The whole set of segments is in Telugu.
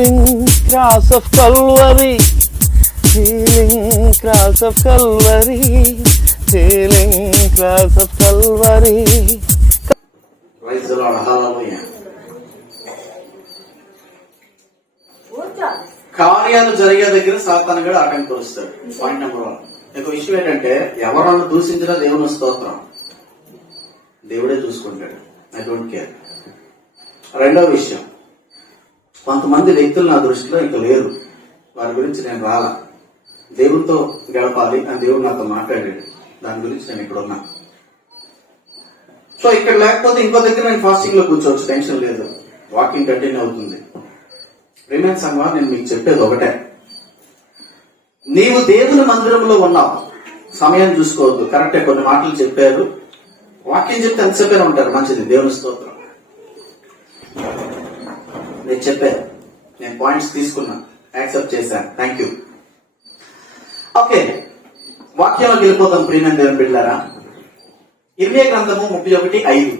Healing cross of Calvary, healing cross of Calvary, healing cross of Calvary. Praise the Lord, hallelujah. కార్యాలు జరిగే దగ్గర సాతాను కూడా ఆటంకపరుస్తాడు. Point number 1. ఒక విషయం ఏంటంటే, ఎవరన్నా దూషించినా దేవుని స్తోత్రం, దేవుడే చూసుకుంటాడు. I don't care. రెండవ విషయం, కొంతమంది వ్యక్తులు నా దృష్టిలో ఇంకా లేరు, వారి గురించి నేను రాలా, దేవునితో గడపాలి అని దేవుడు నాతో మాట్లాడాడు, దాని గురించి నేను ఇక్కడ ఉన్నా. సో ఇక్కడ లేకపోతే ఇంకో దగ్గర నేను ఫాస్టింగ్ లో కూర్చోవచ్చు, టెన్షన్ లేదు, వాకింగ్ కంటిన్యూ అవుతుంది. ప్రియమైన సంఘమా, నేను మీకు చెప్పేది ఒకటే, నీవు దేవుని మందిరంలో ఉన్నావు, సమయం చూసుకోవద్దు. కరెక్టే, కొన్ని మాటలు చెప్పారు, వాక్యం చెప్తే ఎంతసేపైనా ఉంటారు, మంచిది, దేవుని స్తోత్రం. నేను చెప్పాను, నేను పాయింట్స్ తీసుకున్నా, యాక్సెప్ట్ చేశాను, థ్యాంక్ యూ. ఓకే, వాక్యంలోకి వెళ్ళిపోతాం. ప్రియమైన దేవుని బిడ్డలారా, ఇర్మియా గ్రంథము 31:5.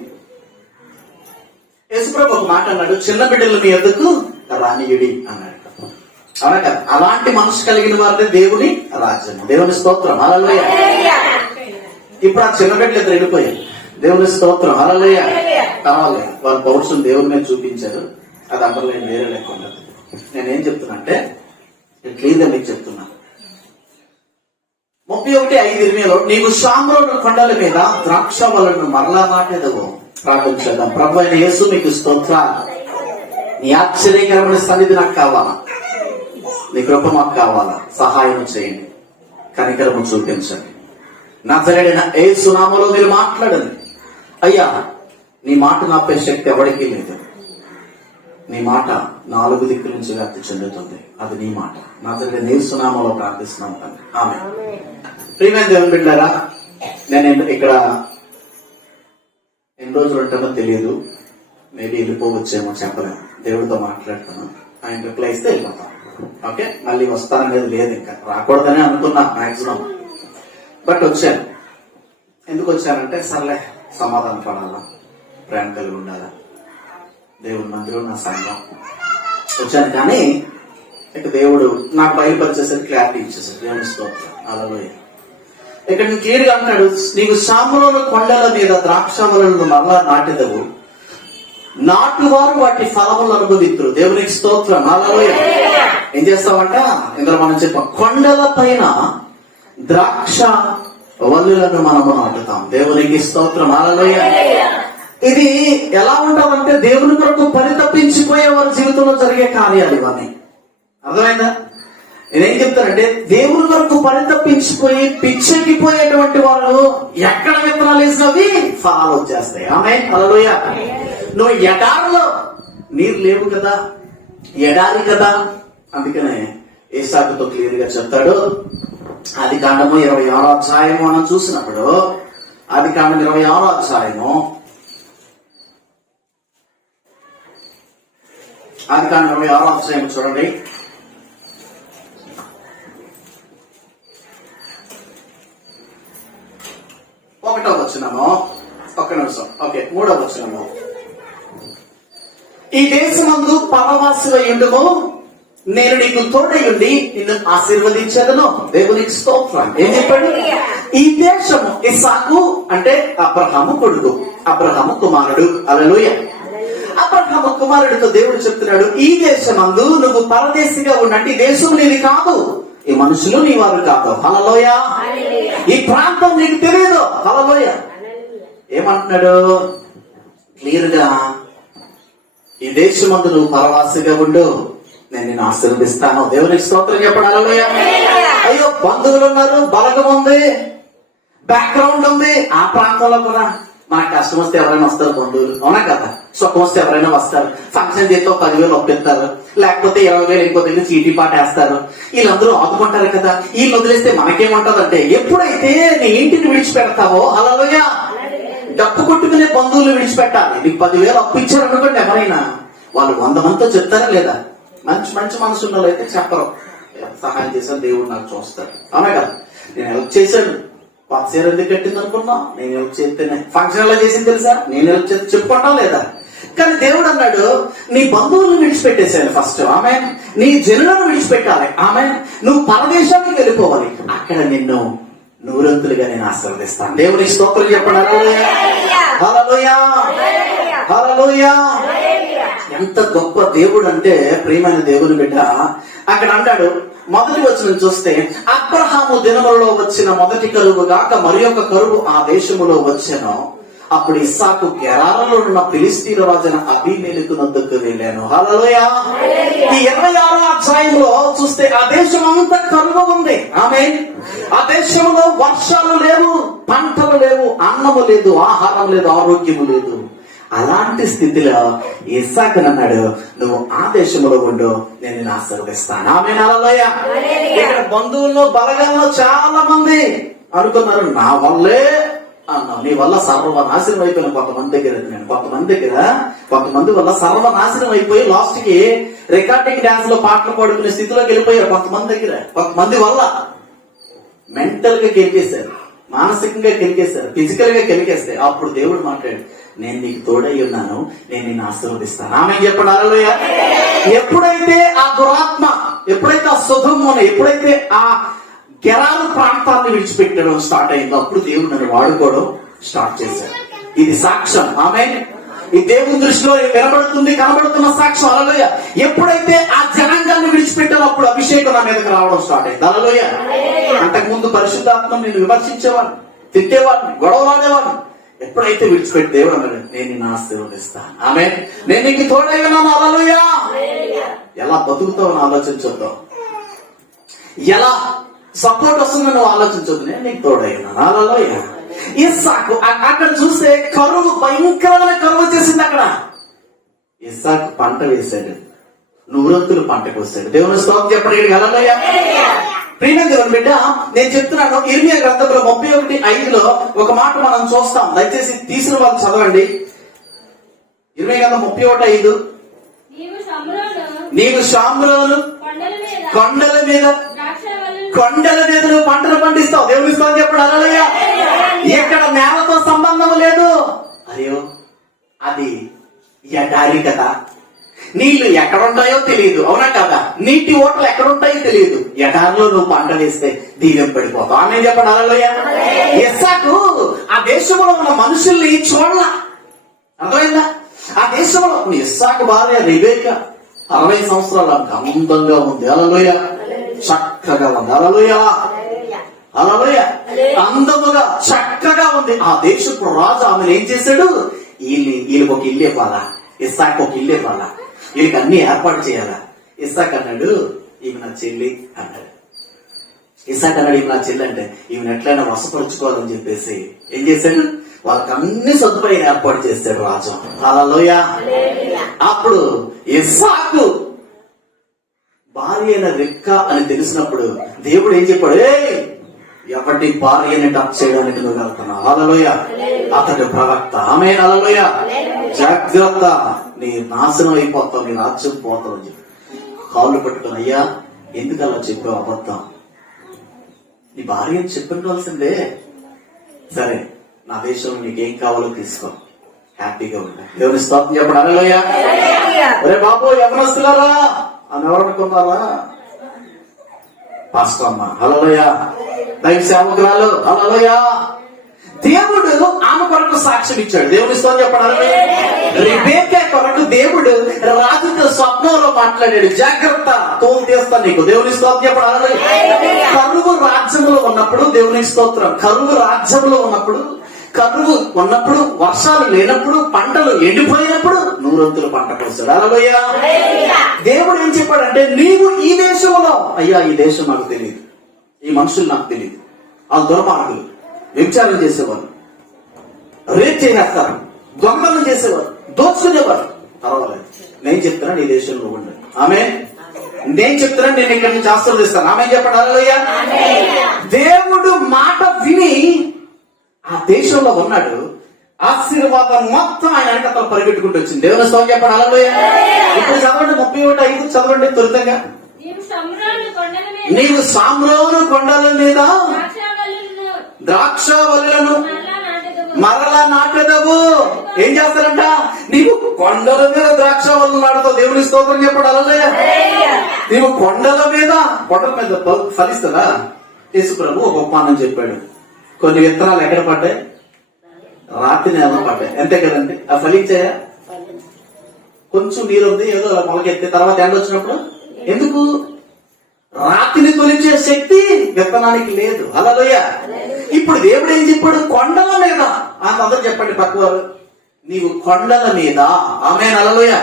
యేసుప్రభు ఒక మాట అన్నాడు, చిన్న బిడ్డలు మీ ఎదుకు రానియుడి అన్నాడు. అవునా కదా? అలాంటి మనసు కలిగిన వారిదే దేవుని రాజ్యం, దేవుని స్తోత్రం, హల్లెలూయా. ఇప్పుడు ఆ చిన్న బిడ్డలు ఇద్దరు వెళ్ళిపోయాయి, దేవుని స్తోత్రం, హల్లెలూయా. కావాలి, వారి పౌరుషం దేవుని మీద చూపించారు, అది అందరూ నేను వేరే లేకుండా. నేనేం చెప్తున్నా అంటే, క్లియర్గా మీకు చెప్తున్నా, 31:5 ఇర్మియాలో, నీవు షామ్రోను కొండల మీద ద్రాక్ష వలను మరలా నాటెదవు. ప్రార్థన చేద్దాం. ప్రభు అయిన యేసు, మీకు స్తోత్రాలు. నీ ఆశ్చర్యకరమైన సన్నిధి నాకు కావాలా, నీ కృప మాకు కావాలా, సహాయం చేయండి, కనికరము చూపించండి. నజరేయుడైన యేసు నామములో మీరు మాట్లాడండి. అయ్యా, నీ మాట నాపే శక్తి ఎవరికీ లేదు, నీ మాట 4 దిక్కుల నుంచి వ్యాప్తి చెందుతుంది, అది నీ మాట. నజరేయుడైన యేసు నామములో ప్రార్థిస్తున్నాం తండ్రి, ఆమేన్. ప్రియమైన దేవుని బిడ్డలారా, నేను ఇక్కడ ఎన్ని రోజులు ఉంటానో తెలియదు, మేబీ వెళ్ళిపోవచ్చేమో, చెప్పలేము. దేవుడితో మాట్లాడుతాను, ఆయన రిప్లై ఇస్తే వెళ్ళిపోతాను. ఓకే, మళ్ళీ వస్తాననేది లేదు, ఇంకా రాకూడదని అనుకున్నా మాక్సిమం, బట్ వచ్చాను. ఎందుకు వచ్చానంటే, సర్లే సమాధాన పడాలా, ప్రేమ కలిగి ఉండాలా, దేవుడి మందిరం నా సంఘం వచ్చాను. కానీ ఇక దేవుడు నాకు బయలుపరిచేసరికి క్లారిటీ ఇచ్చేసాడు, దేవుని స్తోత్రం, హల్లెలూయా. ఇక్కడ నేను క్లియర్ గా అంటాడు, నీకు షామ్రోను కొండల మీద ద్రాక్షవలను మరలా నాటెదవు, నాటువారు వాటి ఫలములు అనుభవితురు. దేవునికి స్తోత్రం, హల్లెలూయా. ఏం చేస్తామంట, ఇందులో మనం చెప్పాం, కొండల పైన ద్రాక్ష వల్లులను మనము నాటుతాం. దేవునికి స్తోత్రం, హల్లెలూయా. ఇది ఎలా ఉంటుందంటే, దేవుని కొరకు పరితపించిపోయే వారి జీవితంలో జరిగే కార్యాలు ఇవన్నీ. అర్థమైందా? నేనేం చెప్తానంటే, దేవుని కొరకు పరితపించిపోయి పిచ్చెక్కిపోయేటువంటి వాళ్ళు ఎక్కడ విత్తనాలు వేసినవి ఫలాలు వచ్చేస్తాయి. ఆమేన్, హల్లెలూయా. నువ్వు ఎడారిలో నీరు లేవు కదా, ఎడారి కదా, అందుకనే ఏసాకుతో క్లియర్ గా చెప్తాడు. ఆదికాండము 26వ అధ్యాయము మనం చూసినప్పుడు, ఆదికాండం 26వ అధ్యాయము, ఆదికాండం 26వ అధ్యాయం చూడండి. ఒకటో వచనము, ఒక్క నిమిషం, ఓకే, 3వ వచనము. ఈ దేశమందు పరవాసివై ఉండుము, నేను నీకు తోడయుండి నిన్ను ఆశీర్వదించేదను. దేవునికి స్తోత్రం. ఏం చెప్పాడు? ఈ దేశము, ఇస్సాకు అంటే అబ్రహాము కొడుకు, అబ్రహాము కుమారుడు, హల్లెలూయా. అబ్రహాము కుమారుడితో దేవుడు చెప్తున్నాడు, ఈ దేశమందు నువ్వు పరదేశిగా ఉండండి, ఈ దేశం నీది కాదు, ఈ మనుషులు నీ వారు కాదు, హల్లెలూయా. ఈ ప్రాంతం నీకు తెలియదు, హల్లెలూయా. ఏమంటున్నాడు క్లియర్ గా, ఈ దేశమందు నువ్వు పరవాసిగా ఉండు, నేను నిన్ను ఆశీర్వదిస్తాను. దేవునికి స్తోత్రం చెప్పండి, హల్లెలూయా. అయ్యో, బంధువులు ఉన్నారు, బలగం ఉంది, బ్యాక్గ్రౌండ్ ఉంది. ఆ ప్రాంతంలో కూడా మనకు కష్టం వస్తే ఎవరైనా వస్తారు బంధువులు, అవునా కదా? సుఖం వస్తే ఎవరైనా వస్తారు, ఫంక్షన్ చేస్తే 10,000 ఒప్పిస్తారు, లేకపోతే 20,000 ఇంకో దగ్గర చీటీ పాట వేస్తారు. వీళ్ళందరూ ఆదుకుంటారు కదా. వీళ్ళు వదిలేస్తే మనకేమంటదంటే, ఎప్పుడైతే నీ ఇంటిని విడిచిపెడతావో, హల్లెలూయా, డప్పు కొట్టుకునే బంధువులు విడిచిపెట్టాలి. నీకు 10,000 అప్పు ఇచ్చారు అనుకోండి, ఎవరైనా వాళ్ళు 100 మందితో చెప్తారా లేదా? మంచి మంచి మనసు ఉన్న అయితే చెప్పరు, సహాయం చేశాను, దేవుడు నాకు చూస్తాడు, అవునా కదా? నేను హెల్ప్ చేశాను, పచ్చ ఎందుకు కట్టింది అనుకున్నా, నేను హెల్ప్ చేస్తేనే ఫంక్షన్ ఎలా చేసింది తెలుసా, నేను హెల్ప్ చేస్తే చెప్పుకుంటాం లేదా? కానీ దేవుడు అన్నాడు, నీ బంధువులను విడిచిపెట్టేసాను ఫస్ట్, ఆమె నీ జనులను విడిచిపెట్టాలి, ఆమె నువ్వు పరదేశానికి వెళ్ళిపోవాలి, అక్కడ నిన్ను నూరంతులుగా నేను ఆశీర్వదిస్తాను. దేవుని స్తోత్రం చెప్పండి. హల్లెలూయా, హల్లెలూయా. ఎంత గొప్ప దేవుడు అంటే, ప్రియమైన దేవుని బిడ్డ. అక్కడ అంటాడు, మొదటి వచనం చూస్తే, అబ్రహాము దినములలో వచ్చిన మొదటి కరువు గాక మరి ఒక కరువు ఆ దేశములో వచ్చెను. అప్పుడు ఇస్సాకు గెరారులో ఉన్న ఫిలిస్తీయుల రాజైన అబీమెలెకు నద్దకు వెళ్ళాను. హల్లెలూయా. ఈ 26వ అధ్యాయంలో చూస్తే ఆ దేశం అంతా కరువు ఉంది. ఆమేన్. ఆ దేశంలో వర్షాలు లేవు, పంటలు లేవు, అన్నము లేదు, ఆహారం లేదు, ఆరోగ్యము లేదు. అలాంటి స్థితిలో ఇస్సాకు అన్నాడు, నువ్వు ఆ దేశంలో ఉండు, నేను నిన్ను ఆశీర్వదిస్తాను. ఆమేన్. హల్లెలూయా. ఇక్కడ బంధువుల్లో బలగాల్లో చాలా మంది అనుకున్నారు, నా వల్లే అన్నావు, నీ వల్ల సర్వనాశనం అయిపోయిన కొంతమంది దగ్గర, నేను కొంతమంది వల్ల సర్వనాశనం అయిపోయి లాస్ట్ కి రికార్డింగ్ డాన్స్ లో పాటలు పాడుకునే స్థితిలోకి వెళ్ళిపోయారు. కొంతమంది వల్ల మెంటల్ గా కెలికేశారు, మానసికంగా కెలికేశారు, ఫిజికల్ గా కెలికేస్తే అప్పుడు దేవుడు మాట్లాడు, నేను నీకు తోడై ఉన్నాను, నేను నిన్ను ఆశీర్వదిస్తాను. ఆమె చెప్పండి. హల్లెలూయా. ఎప్పుడైతే ఆ దురాత్మ, ఎప్పుడైతే ఆ సుధమ్మను, ఎప్పుడైతే ఆ గెరారు ప్రాంతాన్ని విడిచిపెట్టడం స్టార్ట్ అయిందో అప్పుడు దేవుడు నన్ను వాడుకోవడం స్టార్ట్ చేశాడు. ఇది సాక్ష్యం. ఆమేన్. ఈ దేవుని దృష్టిలో వినబడుతుంది, కనబడుతున్న సాక్ష్యం. హల్లెలూయా. ఎప్పుడైతే ఆ జనాంగాన్ని విడిచిపెట్టారో అప్పుడు అభిషేకం నా మీదకి రావడం స్టార్ట్ అయింది. హల్లెలూయా. అంతకుముందు పరిశుద్ధాత్మ నేను విమర్శించేవాడిని, తిట్టేవాడిని, గొడవలాడేవాడిని. ఎప్పుడైతే విడిచిపెట్టి దేవుడు అన్నాడు, నేను నిన్ను ఆశీర్వదిస్తాను. ఆమేన్. నేను నీకు తోడై ఉన్నాను. హల్లెలూయా. ఎలా బతుకుతావు అని ఆలోచించొద్దాం, ఎలా సపోర్ట్ వస్తుందని నువ్వు ఆలోచించొద్దు, నేను నీకు తోడై ఉన్నాను. హల్లెలూయా. ఇస్సాకు అక్కడ చూస్తే కరువు, భయంకరమైన కరువు చేసింది అక్కడ. ఇస్సాకు పంట వేశాడు, నూరంతులు పంటకు వస్తాడు. దేవుని స్తోత్రం చెప్పండి. హల్లెలూయా. ప్రియమైన దేవుని బిడ్డ, నేను చెప్తున్నాను, ఇర్మియా గ్రంథంలో 31:5 ఒక మాట మనం చూస్తాం. దయచేసి తీసిన వాళ్ళు చదవండి. ఇర్మియా గ్రంథం 31:5. నీవు షామ్రోను కొండల మీద నువ్వు పంటలు పండిస్తావు. దేవుని స్తోత్రం చెప్పండి. హల్లెలూయా. ఎక్కడ నేలతో సంబంధం లేదు. అయ్యో, అది ఎడారి కదా, నీళ్లు ఎక్కడుంటాయో తెలియదు, అవునా కదా, నీటి ఓటలు ఎక్కడుంటాయో తెలియదు. ఎడారిలో నువ్వు పంట వేస్తే దీవెం పడిపోతావు. ఆమె చెప్పండి. హల్లెలూయా. ఇస్సాకు ఆ దేశంలో ఉన్న మనుషుల్ని చూడాల, అర్థమైందా? ఆ దేశంలో ఇస్సాకు భార్య రెబెకా 60 సంవత్సరాల అందంగా ఉంది. హల్లెలూయా. చక్కగా ఉంది. హల్లెలూయా. హల్లెలూయా. అందముగా చక్కగా ఉంది. ఆ దేశపు రాజు ఆమెను ఏం చేశాడు, వీళ్ళకి ఒక ఇల్లు ఇవ్వాలా, ఇస్సాకు ఒక ఇల్లు ఇవ్వాలా, వీళ్ళకి అన్ని ఏర్పాటు చేయాలా. ఇస్సాకు అన్నాడు, ఈమె నా చెల్లి అన్నాడు. ఇస్సాకు అన్నాడు, ఈమె నా చెల్లి అంటే ఈమెను ఎట్లయినా వశపరుచుకోవాలని చెప్పేసి ఏం చేశాడు, వాళ్ళకి అన్ని సదుపాయాలు ఏర్పాటు చేశాడు రాజు. హల్లెలూయా. అప్పుడు ఇస్సాకు భార్య అయిన రెబ్కా అని తెలిసినప్పుడు దేవుడు ఏం చెప్పాడు, ఎవరి భార్యని టచ్ చేయడానికి నువ్వు వెళ్తున్నావు. హల్లెలూయా. అతడు ప్రవక్త. ఆమేన్. హల్లెలూయా. జాగ్రత్త, నీ నాశనం అయిపోతావు, నీ రాజ్యం పోతావు అని చెప్పి కాళ్ళు పట్టుకుని, అయ్యా ఎందుకు అలా చెప్పావు, అబద్ధం, నీ భార్య చెప్పుకోవాల్సిందే, సరే నా దేశంలో నీకేం కావాలో తీసుకో, హ్యాపీగా ఉంటా. దేవుని స్తోత్రం చెప్పండి. హల్లెలూయా. ఒరే బాబు, యవనస్తులారా అని ఎవరనుకున్నారా? పాస్టర్ అమ్మ. హల్లెలూయా. దైవ సేవకురాలు. హల్లెలూయా. దేవుడు ఆమె కొరకు సాక్ష్యం ఇచ్చాడు. దేవుని స్తోత్రం చెప్పండి. రెబెకా కొరకు దేవుడు రాజుతో స్వప్నంలో మాట్లాడాడు, జాగ్రత్త, తోలు తీస్తాను నీకు. దేవుని స్తోత్రం చెప్పండి. కరువు రాజ్యంలో ఉన్నప్పుడు, దేవుని స్తోత్రం, కరువు రాజ్యంలో ఉన్నప్పుడు, కరువు ఉన్నప్పుడు, వర్షాలు లేనప్పుడు, పంటలు ఎండిపోయినప్పుడు నూరంతులు పంట కోసాడు. హల్లెలూయా. దేవుడు ఏం చెప్పాడంటే, నీవు ఈ దేశంలో, అయ్యా ఈ దేశం నాకు తెలియదు, ఈ మనుషులు నాకు తెలియదు, వాళ్ళు దుర్మార్గులు, వ్యభిచారం చేసేవారు, రేప్ చేసేస్తారు, దొంగతనం చేసేవారు, దోచుకునేవారు, పర్వాలేదు, నేను చెప్తున్నాను ఈ దేశంలో ఉండండి. ఆమె నేను చెప్తున్నాను, నేను ఇక్కడి నుంచి ఆశీర్వదిస్తాను. ఆమె చెప్పండి. హల్లెలూయా. దేవుడు మాట విని ఆ దేశంలో ఉన్నాడు. ఆశీర్వాదం మొత్తం ఆయన వెనకాల పరిగెట్టుకుంటూ వచ్చింది. దేవుని స్తోత్రం చెప్పండి. హల్లెలూయా. ఇప్పుడు చదవండి 31:5 చదవండి త్వరితంగా. నీవు సామ్రోను కొండల మీద ద్రాక్ష వల్లులను మరలా నాటెదవు. ఏం చేస్తారంట? నీవు కొండల మీద ద్రాక్ష వల్ల నాటుతావు. దేవుని స్తోత్రం చెప్పడు. అలలే నీవు కొండల మీద ఫలిస్తుందా? యేసు ప్రభు ఒక ఉపమానం చెప్పాడు. కొన్ని విత్తనాలు ఎక్కడ పడ్డాయి? రాతి నేలలో పడ్డాయి. అంతే కదండి. ఆ ఫలించాయా? కొంచెం నీరు ఉంది, ఏదో అలా మొలకెత్తే తర్వాత ఎండ వచ్చినప్పుడు ఎందుకు? రాతిని తొలిచే శక్తి విత్తనానికి లేదు. హల్లెలూయా. ఇప్పుడు దేవుడు ఏం చెప్పాడు? కొండల మీద. అందరూ చెప్పండి పక్కవారు, నీవు కొండల మీద. ఆమేన్. హల్లెలూయా.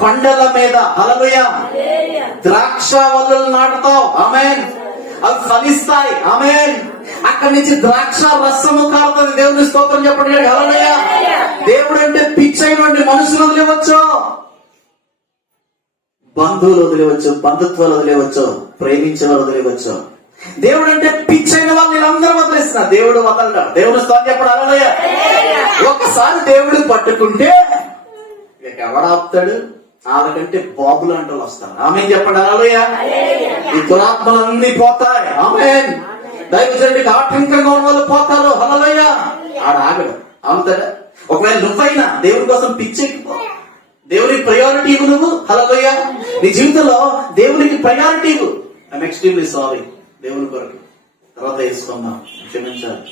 కొండల మీద. హల్లెలూయా. ద్రాక్ష వల్లులు నాటుతావు. ఆమేన్. అవి ఫలిస్తాయి. ఆమేన్. అక్కడి నుంచి ద్రాక్ష రసము కారుతుంది. దేవుని స్తోత్రం చెప్పండి. హల్లెలూయా. దేవుడు అంటే పిచ్చైనటువంటి మనుషులు వదిలేవచ్చు, బంధువులు వదిలేవచ్చు, బంధుత్వాలు వదిలేవచ్చు, ప్రేమించిన వాళ్ళు వదిలేవచ్చు. దేవుడు అంటే పిచ్చైన వాళ్ళు వీళ్ళందరూ వదిలేస్తున్నారు. దేవుడు వదలడు. దేవుడు స్తోత్రం చెప్పడు. హల్లెలూయా. ఒక్కసారి దేవుడు పట్టుకుంటే ఇక ఎవడాపుతాడు? వాళ్ళకంటే బాబులు అంటే వస్తారు. ఆమేన్ చెప్పండి. హల్లెలూయా. ఈ దురాత్మలన్నీ పోతాయి. ఆమేన్. దైవజనుడికి ఆటంకంగా ఉన్న వాళ్ళు పోతారు. హల్లెలూయా. ఆడ ఆగడు. అవుతాడా? ఒకవేళ నువ్వైనా దేవుడి కోసం పిచ్చెక్కిపో, దేవునికి ప్రయారిటీ ఇవ్వు నువ్వు. హల్లెలూయా. నీ జీవితంలో దేవునికి ప్రయారిటీ ఇవ్వు. I'm extremely sorry. దేవుని కొరకు తర్వాత వేసుకుందాం, క్షమించాలి.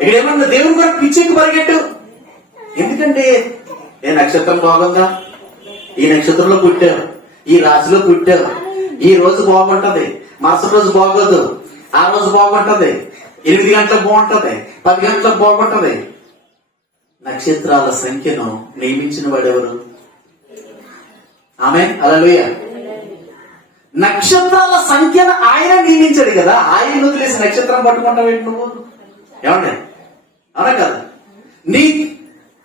ఇక్కడ ఏమన్నా దేవుని కొరకు పిచ్చెక్కి పరిగెట్టు. ఎందుకంటే ఏ నక్షత్రం బాగుందా? ఈ నక్షత్రంలో పుట్టావు, ఈ రాశిలో పుట్టావు, ఈ రోజు బాగుంటది, మరుసటి రోజు బాగోదు, ఆ రోజు బాగుంటది, 8 గంటలకు బాగుంటది, 10 గంటలకు బాగుంటది. నక్షత్రాల సంఖ్యను నియమించిన వాడెవరు? ఆమేన్. హల్లెలూయా. నక్షత్రాల సంఖ్యను ఆయన నియమించాడు కదా. ఆయన వదిలేసి నక్షత్రం పట్టుకుంటావేంటి నువ్వు? ఏమండి? అవునా కదా? నీ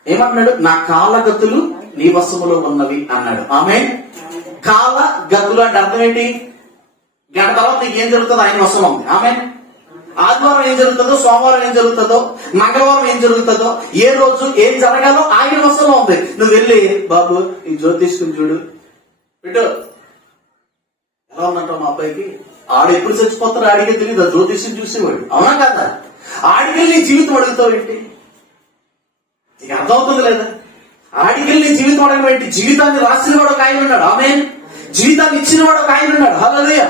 ఏమన్నాడు? నా కాలగతులు నీ వశములో ఉన్నవి అన్నాడు. ఆమేన్. కాల గతులు అంటే అర్థం ఏంటి? గంట తర్వాత నీకు ఏం జరుగుతుందో ఆయన వశంలో ఉంది. ఆమేన్. ఆదివారం ఏం జరుగుతుందో, సోమవారం ఏం జరుగుతుందో, మంగళవారం ఏం జరుగుతుందో, ఏ రోజు ఏం జరగాలో ఆయన వశంలో ఉంది. నువ్వు వెళ్ళి బాబు ఈ జ్యోతిష్కుని చూడు పెట్టు, ఎలా ఉందంటావు మా అబ్బాయికి? ఆడు ఎప్పుడు చచ్చిపోతారో ఆడికే తెలియదు. జ్యోతిష్యం చూసేవాడు. అవునా కదా? ఆడికెళ్ళి నీ జీవితం అడుగుతావు ఏంటి? నీకు అర్థమవుతుంది లేదా? ఆడికెళ్ళి నీ జీవితం అడగడం ఏంటి? జీవితాన్ని రాసిన వాడు ఒక ఆయన ఉన్నాడు. ఆమేన్. జీవితాన్ని ఇచ్చిన వాడు ఒక ఆయన ఉన్నాడు. హల్లెలూయా.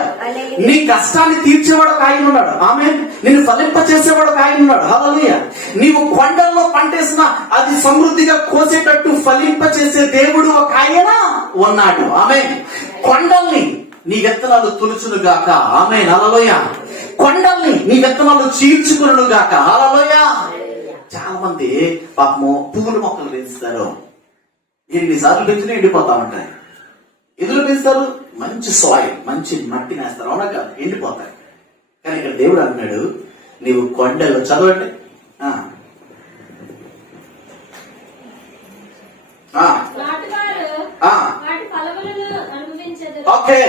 నీ కష్టాన్ని తీర్చేవాడు ఒక ఆయన ఉన్నాడు. ఆమేన్. నిన్ను ఫలింప చేసేవాడు ఒక ఆయన ఉన్నాడు. హల్లెలూయా. నీవు కొండల్లో పంటేసిన అది సమృద్ధిగా కోసేటట్టు ఫలింప చేసే దేవుడు ఒక ఆయన ఉన్నాడు. ఆమేన్. కొండల్ని నీ విత్తనాలు తులుచును గాక. ఆమేన్. హల్లెలూయా. కొండల్ని నీ విత్తనాలు చీల్చుకును గాక. హల్లెలూయా. చాలా మంది పాపము పువ్వుల మొక్కలు పెంచుతారు. ఎన్నిసార్లు పెంచినా ఎండిపోతా ఉంటాయి. ఎందులో పెంచుతారు? మంచి సాయిల్, మంచి మట్టి నేస్తారు. అవునా కాదు? ఎండిపోతాయి. కానీ ఇక్కడ దేవుడు అన్నాడు, నీవు కొండలు చదవండి. ఓకే.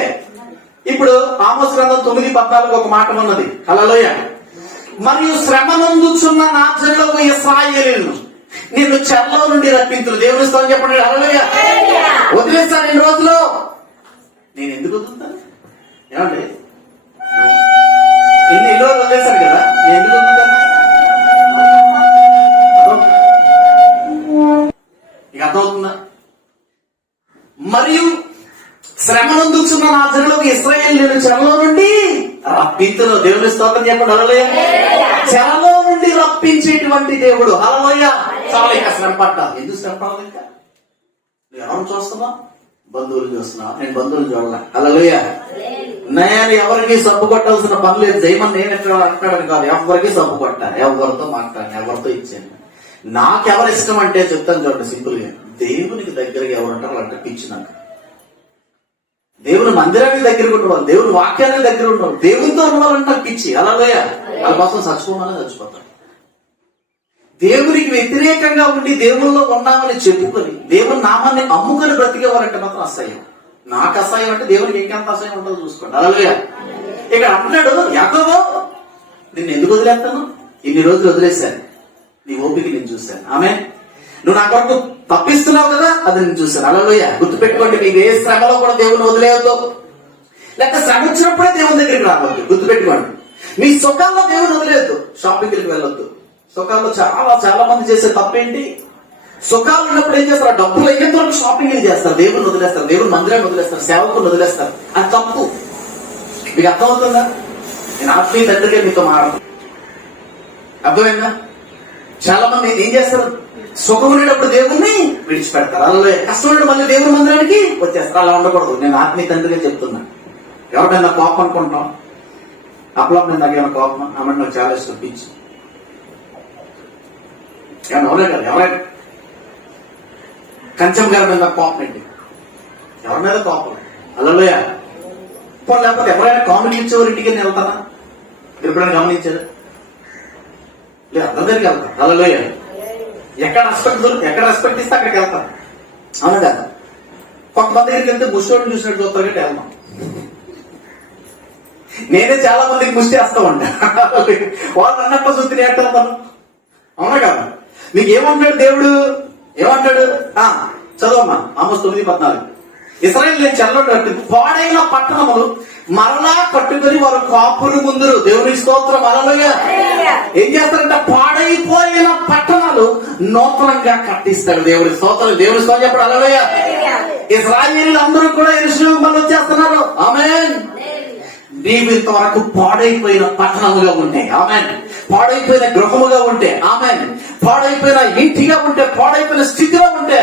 ఇప్పుడు ఆమోస్ గ్రంథం 9:14 ఒక మాట ఉన్నది. హల్లెలూయా. మరియు శ్రమనందుచున్న నా జనులకు ఇశ్రాయేలీయులను నేను చెరలో నుండి రప్పించును. దేవుని స్తోత్రం చెప్పండి. హల్లెలూయా. వదిలేస్తాను 2 రోజులు. నేను ఎందుకు వదులుతాను? ఏమండి? ఇన్ని రోజులు వదిలేశాను కదా, నేను ఎందుకు వదులుతాను? ఇక అర్థమవుతుందా? మరియు శ్రమనందుచున్న నా జనులకు ఇశ్రాయేలు నేను చెరలో నుండి రప్పించును. దేవుని స్తోత్రం చెప్పండి. హల్లెలూయా. చెరలో నుండి రప్పించేటువంటి దేవుడు. హల్లెలూయా. చాలా ఇక శ్రమ పడ్డా. ఎందుకు శ్రమ పడాలి? ఇంకా నువ్వు ఎవరు చూస్తున్నా? బంధువులు చూస్తున్నా. నేను బంధువులు చూడాల. హల్లెలూయా. నేను ఎవరికి సబ్బు కొట్టాల్సిన పని లేదు. జయమని నేను ఎక్కడ అంటున్నాడని కాదు. ఎవరికి సబ్బు కొట్టాను, ఎవరితో మాట్లాడాను, ఎవరితో ఇచ్చాను. నాకెవరు ఇష్టం అంటే చెప్తాను చూడండి సింపుల్ గా. దేవునికి దగ్గరగా ఎవరుంటారో అంటే పిచ్చి నాకు. దేవుని మందిరానికి దగ్గరకు ఉండేవాళ్ళు, దేవుని వాక్యానికి దగ్గర ఉండేవాళ్ళు, దేవునితో ఉన్నవాళ్ళంటే నాకు పిచ్చి. హల్లెలూయా. వాళ్ళ కోసం చచ్చిపోమని చచ్చిపోతాను. దేవునికి వ్యతిరేకంగా ఉండి దేవుల్లో ఉన్నామని చెప్పుకొని దేవుని నామాన్ని అమ్ముకొని బ్రతికేవారంటే మాత్రం అసహ్యం. నాకు అసహ్యం అంటే దేవునికి ఇంకెంత అసహ్యం ఉంటుందో చూసుకోండి. హల్లెలూయా. ఇక్కడ అంటున్నాడు యాకోబు, నిన్ను ఎందుకు వదిలేస్తాను? ఇన్ని రోజులు వదిలేశాను. నీ ఓపిక నేను చూశాను. ఆమేన్. నువ్వు నా కొరకు తప్పిస్తున్నావు కదా, అది నేను చూశాను. హల్లెలూయా. గుర్తుపెట్టుకోండి, మీకు ఏ శ్రమలో కూడా దేవుని వదిలేయొద్దు. లేక శ్రమ వచ్చినప్పుడే దేవుని దగ్గరికి రావద్దు. గుర్తుపెట్టుకోండి. మీ సుఖంలో దేవుని వదిలేయొద్దు. షాపింగ్కి వెళ్ళొద్దు, సుఖాల్లో చాలా చాలా మంది చేసే తప్పేంటి? సుఖాలు ఉన్నప్పుడు ఏం చేస్తారు? డబ్బులు అయ్యేంత వరకు షాపింగ్ చేస్తారు, దేవుని వదిలేస్తారు, దేవుని మందిరాన్ని వదిలేస్తారు, సేవకుని వదిలేస్తారు. అది తప్పు. మీకు అర్థమవుతుందా? నేను ఆత్మీయ తండ్రిగా మీతో మాట్లాడు, అర్థమైందా? చాలా మంది ఏం చేస్తారు? సుఖం ఉండేటప్పుడు దేవుణ్ణి విడిచిపెడతారు. అలా కష్టం మళ్ళీ దేవుని మందిరానికి వచ్చేస్తారు. అలా ఉండకూడదు. నేను ఆత్మీయ తండ్రిగా చెప్తున్నా. ఎవరికైనా కోపం అనుకుంటాం, అప్పలం నేను నాకు ఏమైనా కోపం అమ్మని నాకు చాలా ఇష్టం పిచ్చి ఏమన్నా అవునే కదా. ఎవరైనా కంచం గారి మీద కోపం ఏంటి? ఎవరి మీద కోపం? అల్లలోయ లేకపోతే ఎవరైనా కామెడీ ఇచ్చేవారు ఇంటికి వెళ్తానా? ఎప్పుడైనా గమనించారు? లేదు, అందరి దగ్గరికి వెళ్తాను. అల్లలోయ ఎక్కడ రెస్పెక్ట్ ఇస్తే అక్కడికి వెళ్తాను. అవును కదా. కొంతమంది దగ్గరికి వెళ్తే ముష్టోడిని చూసినట్టు చూస్తారు కంటే వెళ్తాం. నేనే చాలా మందికి ముష్టి వేస్తా ఉంటా. వాళ్ళు అన్నప్పుడు చూస్తే నేర్తాను. అవునా కదా. మీకు ఏమంటాడు దేవుడు? ఏమంటాడు? చదవమ్మా ఆమోస్ 9:14. ఇశ్రాయేలు చెల్లడు పాడైన పట్టణములు మరలా కట్టుకుని వారు కాపులు ముందురు. దేవుని స్తోత్రం. హల్లెలూయా. ఏం చేస్తారంటే పాడైపోయిన పట్టణాలు నూతనంగా కట్టిస్తాడు. దేవుని స్తోత్రం. దేవుని స్తోత్రం చెప్పడు. హల్లెలూయా. ఇశ్రాయేలు అందరూ కూడా యెరూషలేము మళ్ళీ వచ్చేస్తున్నారు. ఆమేన్. నీవు ఇంతవరకు పాడైపోయిన పట్టణముగా ఉంటే, ఆమేన్, పాడైపోయిన గృహముగా ఉంటే, ఆమేన్, పాడైపోయిన ఇంటిగా ఉంటే, పాడైపోయిన స్థితిలో ఉంటే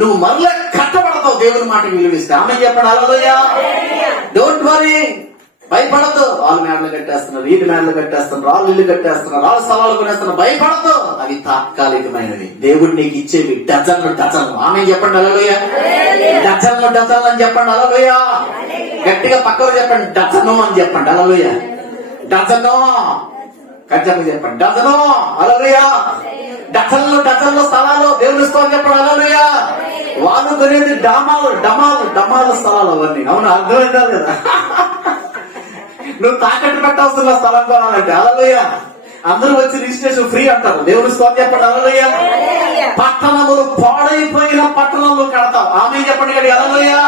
నువ్వు మరలా కట్టబడతావు. దేవుని మాటకి విలువిస్తే. ఆమె చెప్పండి. హల్లెలూయా. Don't worry. భయపడద్దు. వాళ్ళ మేడలు కట్టేస్తున్నారు, వీటి మేడలు కట్టేస్తున్నారు, రాళ్ళు ఇల్లు కట్టేస్తున్నారు, రాళ్ళ స్థలాలు కొనేస్తున్నారు. భయపడద్దు. అవి తాత్కాలికమైనవి. దేవుడు నీకు ఇచ్చేవి డజన్లు. ఆమె చెప్పండి. హల్లెలూయా. డజన్లు అని చెప్పండి. హల్లెలూయా. గట్టిగా పక్కకు చెప్పండి. డజను అని చెప్పండి. హల్లెలూయా. డజను. ఖచ్చితంగా చెప్పండి. డజను. హల్లెలూయా. డజన్లు స్థలాలు దేవుని స్తోత్రం చెప్పండి. హల్లెలూయా. వాళ్ళు కొనేది డమాలు స్థలాలు అవన్నీ. అవును, అర్థమైందా లేదా? నువ్వు తాకట్టు పెట్టాల్సిన స్థలం కొనాలంటే. హల్లెలూయా. అందరూ వచ్చి రిజిస్ట్రేషన్ ఫ్రీ అంటారు. దేవుని స్తోత్రం చెప్పండి. హల్లెలూయా. పట్టణములు పాడైపోయిన పట్టణంలో కడతావు. ఆమె చెప్పండి. హల్లెలూయా.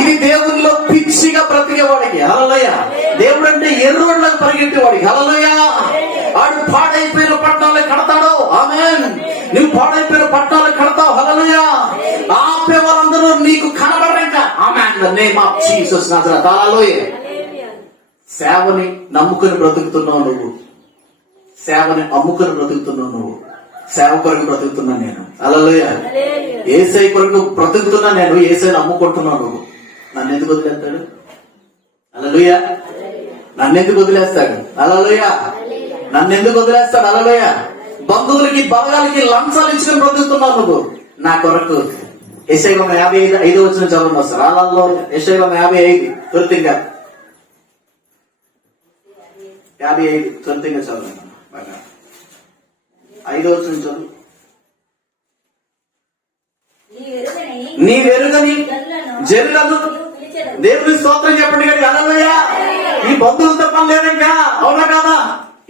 ఇది దేవునిలో పిచ్చిగా బ్రతికేవాడికి. హల్లెలూయా. దేవుడు అంటే ఎర్రోడ్లకు పరిగెట్టేవాడికి. హల్లెలూయా. వాడు పాడైపోయిన పట్టణాలు కడతాడు. ఆమేన్. నువ్వు పాడైపోయిన పట్టణాలు కడతావు. హల్లెలూయా. ఆపే వాళ్ళందరూ నీకు కనబడక. Amen. The name of Jesus Nazareth. Hallelujah. సేవని నమ్ముకుని బ్రతుకుతున్నావు నువ్వు. సేవని అమ్ముకుని బ్రతుకుతున్నావు నువ్వు. సేవ కొరకు బ్రతుకుతున్నా నేను. హల్లెలూయా. యేసయ్య కొరకు బ్రతుకుతున్నా నేను. యేసయ్యని అమ్ముకుంటున్నావు నువ్వు. నన్ను ఎందుకు వదిలేస్తాడు? హల్లెలూయా. నన్ను ఎందుకు వదిలేస్తాడు? హల్లెలూయా. నన్ను ఎందుకు వదిలేస్తాడు? హల్లెలూయా. బంధువులకి బలగాలకి లంచాలు ఇచ్చుకుని బ్రతుకుతున్నావు నువ్వు నా కొరకు. యెషయా 55 వచ్చిన చదవండి వస్తారు. రాళ్ళలో యెషయా 55 త్వరితంగా 55 త్వరితంగా చదవండి. 5 వచ్చిన చదువు. నీవెరుగని జనులను దేవుని స్తోత్రం చెప్పండి. హల్లెలూయా. ఈ బంధువులతో పని లేదు ఇంకా. అవునా కాదా?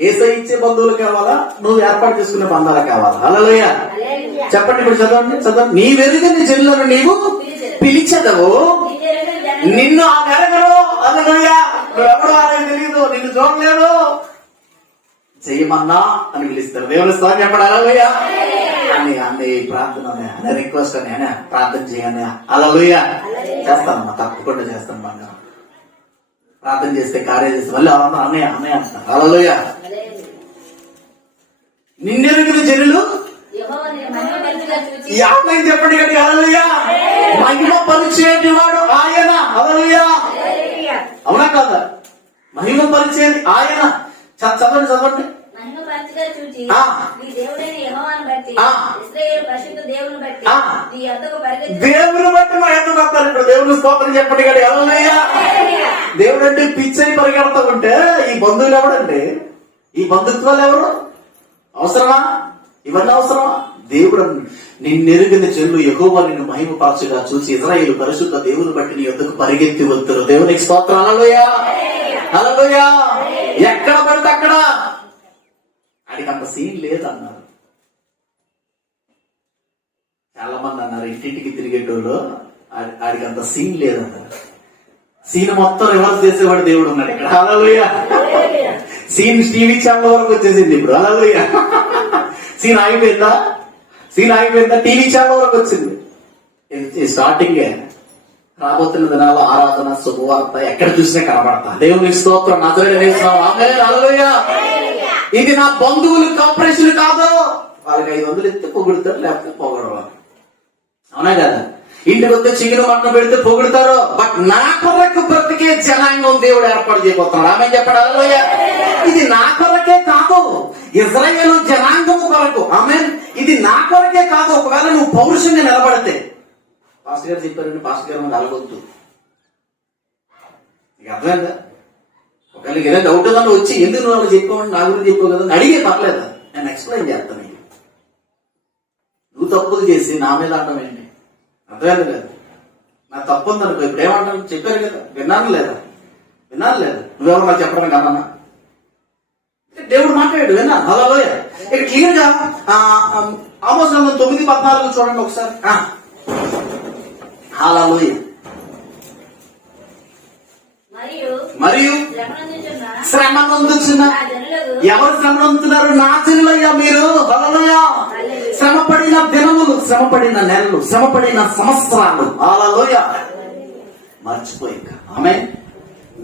యేసయ్య ఇచ్చే బంధువులు కావాలా? నువ్వు ఏర్పాటు చేసుకునే బంధాలు కావాలా? హల్లెలూయా. చెప్పండి. ఇప్పుడు చదవండి. నీవెరుగని జనులను నీవు పిలిచెదవు, నిన్ను ఆ నెరగరు. హల్లెలూయా. నువ్వెవడో అనేది తెలియదు, నిన్ను చూడలేదు, చెయ్యమన్నా అని పిలుస్తారు. దేవుని స్తోత్రం చెప్పండి. హల్లెలూయా. అన్ని ప్రార్థన అనే రిక్వెస్ట్ అని ప్రార్థన చేయని. హల్లెలూయా. చేస్తానమ్మా, తప్పకుండా చేస్తాను. బంగారం ప్రార్థన చేస్తే కార్యం చేస్తే మళ్ళీ అన్నయ్య అన్నయ్య అంటారు. హల్లెలూయా. నిన్నెరుగున జనులు యాభై చెప్పండి. హల్లెలూయా. మహిమ పరిచేటి వాడు ఆయన. హల్లెలూయా. అవునా కాదా? మహిమ పరిచేది ఆయన. చదవండి. దేవుని బట్టి మా ఎందుకు వస్తారు? ఇప్పుడు దేవుని స్తోత్రం చెప్పండి. హల్లెలూయా. దేవుడు అంటే పిచ్చని పరిగెడతా ఉంటే ఈ బంధువులు ఎవడండి? ఈ బంధుత్వాలు ఎవరు? అవసరమా? ఇవన్నీ అవసరమా? దేవుడు నిన్నెరుగిన జనులు యెహోవా నిన్ను మహిమపరచుగా చూసి ఇశ్రాయేలు పరిశుద్ధ దేవుని బట్టి నీ యొద్దకు పరిగెత్తి వస్తారు. దేవునికి స్తోత్రం. హల్లెలూయా. హల్లెలూయా. ఎక్కడ పడితే అక్కడ. ఆడికి అంత సీన్ లేదన్నారు. చాలా మంది అన్నారు ఇంటింటికి తిరిగేటోళ్ళు ఆడికి అంత సీన్ లేదన్నారు. సీన్ మొత్తం రివర్స్ చేసేవాడు దేవుడు ఉన్నాడు ఇక్కడ. హల్లెలూయా. సీన్ టీవీ ఛానల్ వరకు వచ్చేసింది ఇప్పుడు. హల్లెలూయా. సీన్ ఆగిపోయిందా టీవీ ఛానల్ వరకు వచ్చింది. స్టార్టింగ్ రాబోతున్న దినాల్లో ఆరాధన శుభవార్త ఎక్కడ చూసినా కనబడతా. దేవుని స్తోత్రం. హల్లెలూయా. ఇది నా బంధువులు కాంపరేషన్ కాదు. వాళ్ళకి 500 ఎత్తే పొగుడుతారు, లేకపోతే పొగడవారు. అవునా కదా? ఇంటికి వస్తే చికెన్ మటన్ పెడితే పొగుడుతారు. బట్ నా కొరకు బ్రతికే జనాంగం దేవుడు ఏర్పాటు చేయబోతున్నాడు. ఆమె చెప్పండి హల్లెలూయా. ఇది నా కొరకే కాదు, ఇజ్రాయేలు జనాంగము కొరకు. ఆమె ఇది నా కొరకే కాదు. ఒకవేళ నువ్వు పౌరుషంగా నిలబడితే, పాస్టర్ గారు చెప్పారండి, పాస్టర్ గారు మనకు అలగొద్దు. నీకు అర్థమైందా? ఒకవేళ ఏదైనా డౌట్ ఉందని వచ్చి ఎందుకు నువ్వు అలా చెప్పావు, నా గురించి చెప్పావు కదా అడిగే పర్లేదా, నేను ఎక్స్ప్లెయిన్ చేస్తాను. నువ్వు తప్పులు చేసి నా మీద అంటాం ఏంటి? అర్థమైంది కదా? నా తప్పు ఉందనుకో, ఇప్పుడు ఏమంటాను చెప్పారు కదా, విన్నాను లేదా నువ్వెవరు నాకు చెప్పడం కదన్నా? దేవుడు మాట్లాడాడు, విన్నా. హల్లెలూయా. ఇక్కడ క్లియర్ గా ఆమోస్ గ్రంథం 9:14 చూడండి ఒకసారి. హల్లెలూయా. మరియు శ్రమ నొందుచున్న ఎవరు శ్రమ నొందుతున్నారు? నా జనులయ్యా మీరు. హల్లెలూయా. శ్రమపడిన దినములు, శ్రమపడిన నెలలు, శ్రమపడిన సంవత్సరాలు. హల్లెలూయా. మర్చిపోయి ఆమె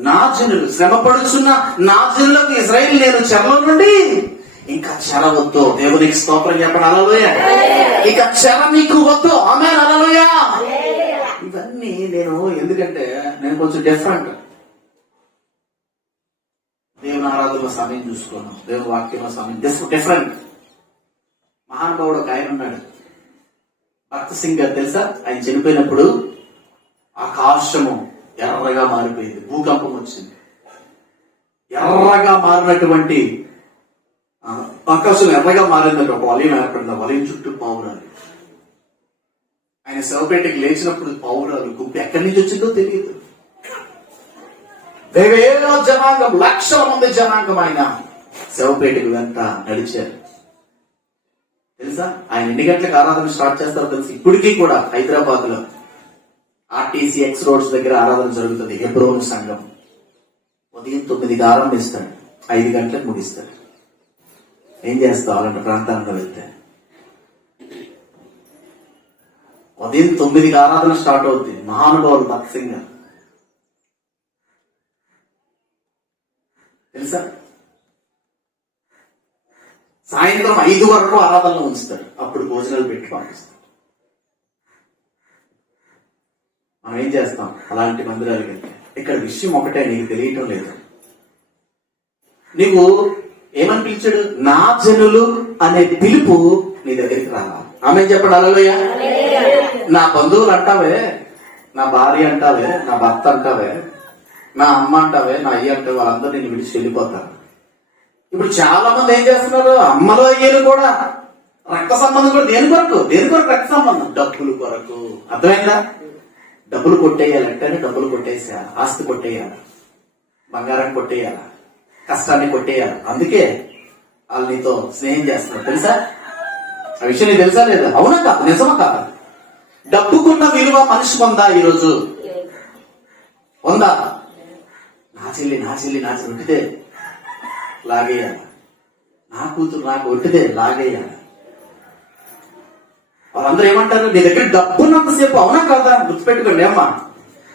నా జనులు శ్రమపడుచున్న నా జనులకు ఇశ్రాయేలు నేను చెరలో నుండి ఇంకా చెర వద్దు. దేవునికి స్తోత్రం చెప్పండి హల్లెలూయా. ఇక చెర నీకు వద్దు. ఆమె హల్లెలూయా. ఇవన్నీ నేను ఎందుకంటే నేను కొంచెం డిఫరెంట్. దేవుని ఆరాధనలో సమయం చూసుకోను, దేవుని వాక్యంలో సమయం డిఫరెంట్. మహానుభావుడు ఒక ఆయన ఉన్నాడు, భక్త్ సింగ్ గారు తెలుసా? ఆయన చనిపోయినప్పుడు ఆకాశము ఎర్రగా మారిపోయింది, భూకంపం వచ్చింది. ఎర్రగా మారినటువంటి ఆకాశం ఎర్రగా మారిందంటే ఒక వలయం ఏర్పడింది. ఆ వలయం చుట్టూ పావురాలు. ఆయన శవపేటకి లేచినప్పుడు పావురాలు గుంపు ఎక్కడి నుంచి వచ్చిందో తెలియదు. వేవేల జనాంగం, లక్షల మంది జనాంగం ఆయన శవపేటకి వెంట నడిచారు. తెలుసా ఆయన ఎన్ని గంటలకు ఆరాధన స్టార్ట్ చేస్తారో తెలుసు. ఇప్పటికీ కూడా హైదరాబాద్ లో ఆర్టీసీ ఎక్స్ రోడ్స్ దగ్గర ఆరాధన జరుగుతుంది. హెబ్రోన్ సంఘం ఉదయం 9కి ఆరంభిస్తాడు, 5 గంటలకు ముగిస్తాడు. ఏం చేస్తావు అలాంటి ప్రాంతానికి వెళ్తే? ఉదయం 9కి ఆరాధన స్టార్ట్ అవుతుంది. మహానుభావులు భక్త్ సింగ్ తెలుసా? సాయంత్రం 5 వరకు ఆరాధనలో ఉంచుతారు. అప్పుడు భోజనాలు పెట్టి పంపిస్తారు. మనం ఏం చేస్తాం అలాంటి మందిరాలకు వెళ్తే? ఇక్కడ విషయం ఒకటే నీకు తెలియటం లేదు. నీవు ఏమని పిలిచాడు? నా జనులు అనే పిలుపు నీ దగ్గరికి రావాలి. ఆమె చెప్పండి హల్లెలూయా. నా బంధువులు అంటావే, నా భార్య అంటావే, నా భర్త అంటావే, నా అమ్మ అంటావే, నా అయ్య అంటావే, వాళ్ళందరూ నేను విడిచి వెళ్ళిపోతారు. ఇప్పుడు చాలా మంది ఏం చేస్తున్నారు? అమ్మలు అయ్యేలు కూడా రక్త సంబంధం కూడా దేని కొరకు రక్త సంబంధం? డబ్బులు కొరకు. అర్థమైందా? డబ్బులు కొట్టేయాలి అంటేనే డబ్బులు కొట్టేసేయాలి, ఆస్తి కొట్టేయాలి, బంగారం కొట్టేయాలి, కష్టాన్ని కొట్టేయాలి. అందుకే వాళ్ళు నీతో స్నేహం చేస్తున్నారు. తెలుసా ఆ విషయం? నీకు తెలుసా లేదా? అవునా కాదు? నిజమా కాదు? డబ్బుకున్న విలువ మనిషికి ఉందా ఈరోజు? ఉందా? నా చెల్లి ఒట్టిదే లాగేయాలి, నా కూతురు నాకు ఒట్టిదే లాగేయాలి. వాళ్ళందరూ ఏమంటారు? నీ దగ్గర డబ్బున్నంతసేపు. అవునా కాదా? గుర్తుపెట్టుకోండి అమ్మా,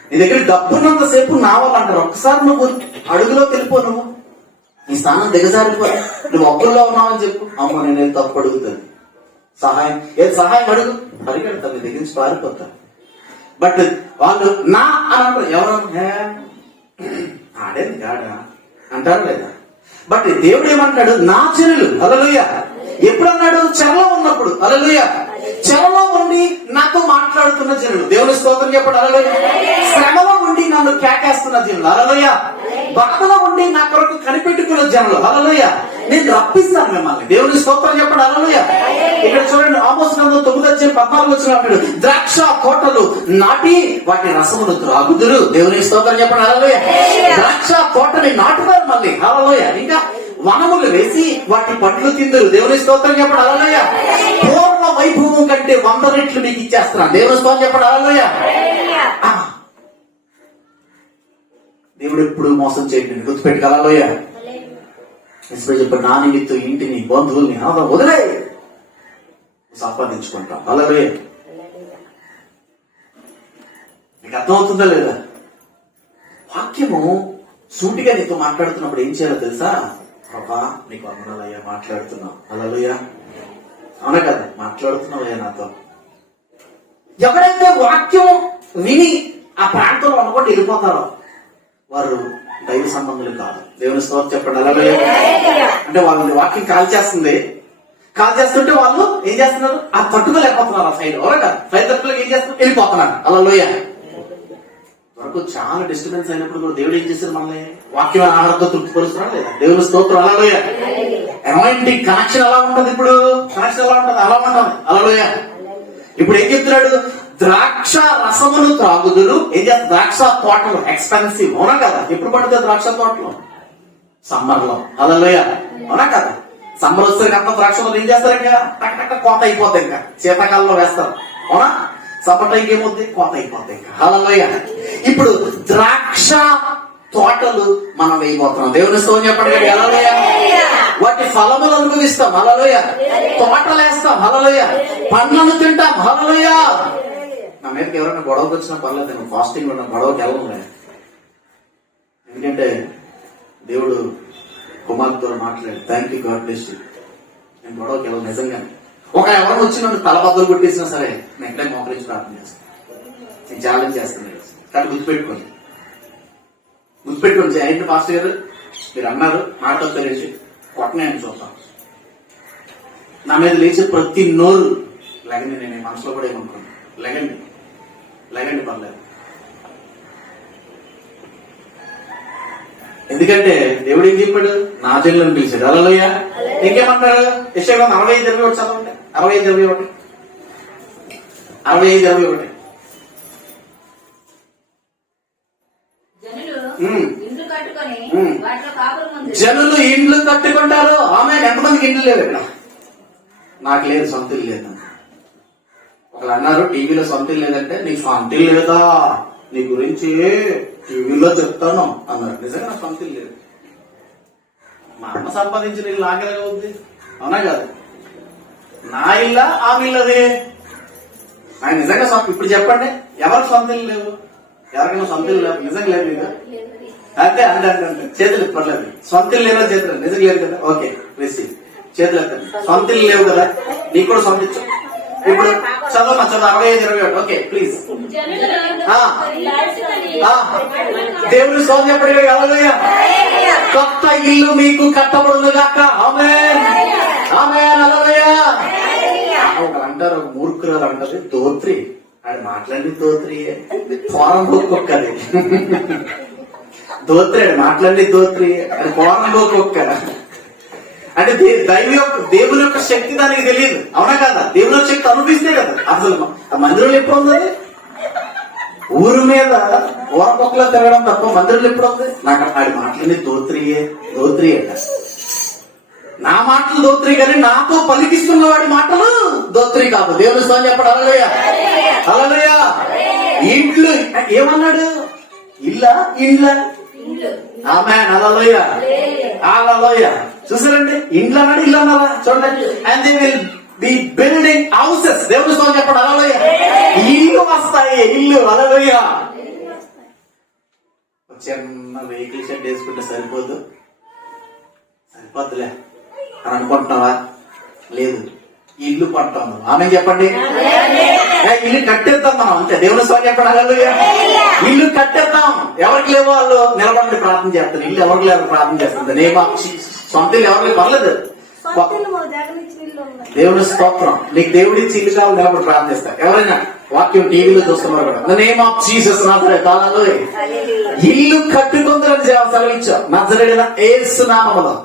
నీ దగ్గర డబ్బున్నంతసేపు నా వాళ్ళు అంటారు. ఒక్కసారి నువ్వు అడుగులోకి వెళ్ళిపో, నువ్వు నీ స్థానం దిగజారిపో, నువ్వు అప్పుల్లో ఉన్నావని చెప్పు. అమ్మ నేను తప్పు అడుగుతాను, సహాయం అడుగు, పరిగెడతాను, నీ దగ్గర నుంచి పారిపోతా. బట్ వాళ్ళు నా అని అంటారు. ఎవరు ఆడేది కాడా అంటారు లేదా? బట్ దేవుడు ఏమంటాడు? నా జనులు. హల్లెలూయా. ఎప్పుడు అన్నాడు? చెరలో ఉన్నప్పుడు. హల్లెలూయా. చెరలో ఉండి నాతో మాట్లాడుతున్న జనులు. దేవుని స్తోత్రం చెప్పండి హల్లెలూయా. శ్రమలో ఉండి నన్ను కేకేస్తున్న జనులు. హల్లెలూయా. బాధలో ఉండి నా కొరకు కనిపెట్టుకున్న జనులు. హల్లెలూయా. నేను రప్పిస్తాను మిమ్మల్ని. దేవుని స్తోత్రం చెప్పండి హల్లెలూయా. ఇక్కడ చూడండి, ఆమోస్ గ్రంథం 9:14 వచ్చినప్పుడు ద్రాక్ష కోటలు నాటి వాటి రసమును త్రాగుదురు. దేవుని స్తోత్రం చెప్పండి హల్లెలూయా. ద్రాక్ష కోటని నాటుతారు మళ్ళీ. హల్లెలూయా. ఇంకా వనములు వేసి వాటి పండ్లు తిందురు. దేవుని స్తోత్రం చెప్పండి హల్లెలూయా. పూర్ణ వైభవం కంటే 100 రెట్లు మీకు ఇచ్చేస్తున్నాను. దేవుని స్తోత్రం చెప్పండి హల్లెలూయా. దేవుడు ఎప్పుడు మోసం చేయడం గుర్తుపెట్టి హల్లెలూయా. చెప్పండి, నా నిమిత్తం ఇంటిని, బంధువుల్ని వదిలే. సంపాదించుకుంటాం. అలాగే నీకు అర్థమవుతుందా లేదా? వాక్యము సూటిగా నీతో మాట్లాడుతున్నప్పుడు ఏం చేయాలో తెలుసా? ప్రభా నీకు వందనాలయ్యా మాట్లాడుతున్నావు. హల్లెలూయా. అవునా కదా? మాట్లాడుతున్నావయ్యా నాతో. ఎవరైతే వాక్యం విని ఆ ప్రాంతంలో అనుకోండి వెళ్ళిపోతారో వారు దైవ సంబంధులు కాదు. దేవుని స్తోత్రం చెప్పండి. హల్లెలూయా. అంటే వాళ్ళని వాక్యం కాల్ చేస్తుంటే వాళ్ళు ఏం చేస్తున్నారు? ఆ తట్టుకోలేకపోతున్నారు. ఆ ఫైర్ ఎవరు కదా ఫైర్ తట్టుకోలేక ఏం చేస్తున్నారు? వెళ్ళిపోతున్నారు. హల్లెలూయా. వరకు చాలా డిస్టర్బెన్స్ అయినప్పుడు కూడా దేవుడు ఏం చేశారు? మనల్ని వాక్యం ఆహారంతో తృప్తిపరుస్తున్నాడు లేదా? దేవుని స్తోత్రం. హల్లెలూయా. అనాయింటింగ్ కనెక్షన్ ఎలా ఉంటుంది? ఇప్పుడు కనెక్షన్ ఎలా ఉంటుంది? అలా ఉంటుంది. హల్లెలూయా. ఇప్పుడు ఏం చెప్తున్నాడు? ద్రాక్ష రసమును త్రాగుదురు. ఏం చేస్తారు? ద్రాక్ష తోటలు ఎక్స్పెన్సివ్. అవునా కదా? ఎప్పుడు పడుతుంది ద్రాక్ష తోటలు? సమ్మర్ లో. హల్లెలూయా. అవునా కదా? సమ్మర్ వస్తే కనుక ద్రాక్షలో ఏం చేస్తారు? ఇంకా టక్ కోత అయిపోతాయి. ఇంకా శీతాకాలంలో వేస్తారు. అవునా? సమ్మర్ టైంకి ఏమవుతుంది? కోత అయిపోతాయి. ఇంకా హల్లెలూయా. ఇప్పుడు ద్రాక్ష తోటలు మనం వేయబోతున్నాం. దేవుని స్తోత్రం చెప్పండి. హల్లెలూయా. వాటి ఫలములు అనుభవిస్తాం. హల్లెలూయా. తోటలు వేస్తాం. హల్లెలూయా. పండ్లను తింటాం. హల్లెలూయా. నా మీదకి ఎవరైనా గొడవకు వచ్చినా పర్లేదు, నేను ఫాస్టింగ్ ఉన్న గొడవకి వెళ్ళను. ఎందుకంటే దేవుడు కుమార్తో మాట్లాడి thank you God bless you. నేను గొడవకి వెళ్ళను నిజంగానే. ఒక ఎవరైనా వచ్చి నన్ను తలబద్దలు కొట్టేసినా సరే నేను ఎక్కడే మోకరించి ప్రార్థన చేస్తాను. నేను ఛాలెంజ్ చేస్తాను. కానీ గుర్తుపెట్టుకోండి ఏంటి పాస్టర్ గారు మీరు అన్నారు మాటలు తెలిసి కొట్టనే అని చూద్దాం. నా మీద లేచే ప్రతి నోరు లగండి. నేను మనసులో కూడా ఏమనుకోను. లగండి పర్లేదు. ఎందుకంటే దేవుడు ఏం చెప్పాడు? నా జనులను పిలిచాడు. హల్లెలూయా. ఇంకేమంటాడు? యెషయా 45:21 చదవండి. 45:21 జనులు ఇండ్లు కట్టుకుంటారు. ఆమె ఎంతమందికి ఇండ్లు లేవు? ఇక్కడ నాకు లేదు, సొంత ఇల్లు లేదు. ఒకళ్ళు అన్నారు టీవీలో సొంత ఇల్లు లేదంటే నీకు సొంత ఇల్లు లేదా, నీ గురించి టీవీలో చెప్తాను అన్నారు. నిజంగా నాకు సొంత ఇల్లు లేదు. మా అమ్మ సంపాదించిన ఇల్లు నాకెలాగా ఉంది? అవునా కాదు? నా ఇల్లా ఆమె ఇల్లది? ఆయన నిజంగా ఇప్పుడు చెప్పండి, ఎవరికి సొంత ఇల్లు లేవు? ఎవరికైనా సొంత ఇల్లు లేవు? నిజంగా లేదు కదా? అంతే చేతులు ఇప్పట్లేదు. సొంత ఇల్లు లేదో చేతులు నిజంగా లేదు కదా? ఓకే రిసీవ్ చేతులు ఎత్తండి. సొంత ఇల్లు లేవు కదా? నీకు కూడా సొంత ఇచ్చు. ఇప్పుడు చదవమ్మా, 45:21. Okay please. దేవుని స్తోత్రం చెప్పండి. హల్లెలూయా. కొత్త ఇల్లు మీకు కట్టబడును గాక. ఆమేన్ ఆమేన్. హల్లెలూయా. ఒకరు అంటారు, మూర్ఖురాలు అంటారు దోత్రి. అది మాట్లాడి దోత్రి ఫారం ఒక్కొక్కది దోత్రి. అది మాట్లాడి దోత్రి. అది ఫారం ఒక్కొక్క. అంటే దేవుని యొక్క శక్తి దానికి తెలియదు. అవునా కదా? దేవుని యొక్క శక్తి అనిపిస్తే కదా. అసలు మందిరంలో ఎప్పుడు ఉంది? ఊరు మీద ఊరకొక్కలో తిరగడం తప్ప మందిరంలో ఎప్పుడు ఉంది? నాకు ఆడి మాటలన్నీ దోత్రి అట. నా మాటలు దోత్రి కానీ నాతో పలికిస్తున్న వాడి మాటలు దోత్రి కాదు. దేవుని స్తోత్రం చెప్పండి. హల్లెలూయా. హల్లెలూయా. ఇండ్లు ఏమన్నాడు? ఇండ్ల ఆమేన్. హల్లెలూయా. హల్లెలూయా. చూసారండి, ఇండ్లు అన్నాడు, ఇల్లు అన్నారా? చూడండి. And they will be building houses. దేవుని స్తోత్రం చెప్పండి. హల్లెలూయా. ఇల్లు వస్తాయి. ఇల్లు. హల్లెలూయా. చిన్న వెహికల్ షెడ్ వేసుకుంటే సరిపోద్దులే అని అనుకుంటున్నావా? లేదు, ఇల్లు పట్టాము. ఆమె చెప్పండి. ఇల్లు కట్టేద్దాం మనం. అంతే. దేవుని స్తోత్రం చెప్పండి. హల్లెలూయా. ఇల్లు కట్టేద్దాం. ఎవరికి లేవో వాళ్ళు నిలబడి ప్రార్థన చేస్తారు. ఇల్లు ఎవరికి లేవు ప్రార్థన చేస్తారు. నేమ్ ఆఫ్ సొంత ఇల్లు ఎవరికి పర్లేదు. దేవుని స్తోత్రం. నీకు దేవుడి ఇల్లు కావాలి నిలబడి ప్రార్థన చేస్తారు. ఎవరైనా వాక్యం టీవీలో చూస్తున్నారు కూడా. నేమ్ ఆఫ్ జీసస్ కాలంలో ఇల్లు కట్టుకుందని సెలవిచ్చావు. నజరేయుడైన యేసు నామములో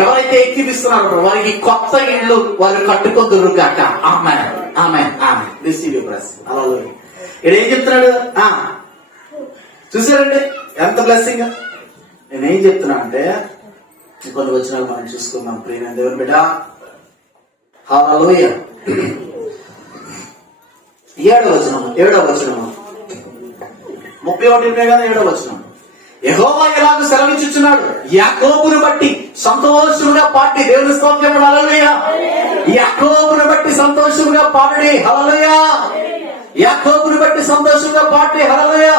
ఎవరైతే ఎక్కిపిస్తున్నారో వారికి కొత్త ఇల్లు వారు కట్టుకుందురు గాక. Amen amen amen. Receive your blessing. Hallelujah. ఇక్కడ ఏం చెప్తున్నాడు? చూసారండి ఎంత బ్లెస్సింగ్. నేనేం చెప్తున్నా అంటే కొన్ని వచనాలు మనం చూసుకుందాం. ప్రియమైన దేవుని బిడ్డ. హల్లెలూయా. 7వ వచనం 31 కదా? 7వ వచనం. యెహోవా ఎలాగూ సెలవిచ్చుచున్నాడు, యాకోబును బట్టి సంతోషముగా పాడి. దేవుని స్తోత్రం. హల్లెలూయా. యాకోబును బట్టి సంతోషంగా పాడుడి, హల్లెలూయా. యాకోబును బట్టి సంతోషంగా పాడుడి, హల్లెలూయా.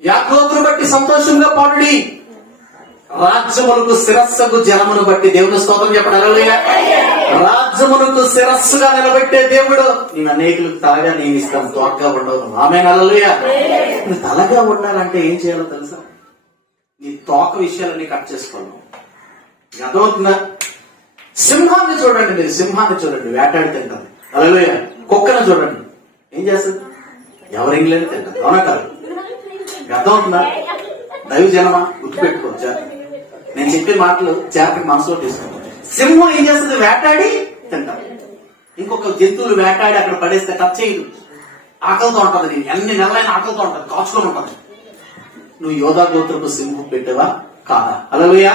యాకోబును బట్టి సంతోషంగా పాడుడి. రాజ్యములకు శిరస్సుకు జనమును బట్టి దేవుని స్తోత్రం చెప్పండి, హల్లెలూయా. రాజ్యములకు శిరస్సుగా నిలబెట్టే దేవుడు. నేను అనేకులకు తలగా నియమిస్తాను, తోకగా ఉండవు. ఆమేన్, హల్లెలూయా. నువ్వు తలగా ఉండాలంటే ఏం చేయాలో తెలుసా? నీ తోక విషయాలన్నీ కట్ చేసుకోవాలి. అర్థమవుతుందా? సింహాన్ని చూడండి, మీరు సింహాన్ని చూడండి, వేటాడి తింటారు, హల్లెలూయా. కుక్కను చూడండి, ఏం చేస్తుంది? ఎవరి ఇంగ్లాండ్ తింటారు, అవునా కాదు? అర్థమవుతుందా? దైవ జనమా గుర్తుపెట్టుకోవచ్చా? నేను చెప్పే మాటలు చేపకి మనసులో తీసుకుంటాను. సింహం ఏం చేస్తుంది? వేటాడి తింటారు. ఇంకొక జంతువులు వేటాడి అక్కడ పడేస్తే టచ్ చేయదు, ఆకలితో ఉంటది, ఎన్ని నెలలైన ఆకలితో ఉంటది, కాచుకొని ఉంటది. నువ్వు యోధా గోత్రపు సింహం పెట్టావా కాదా? హల్లెలూయా.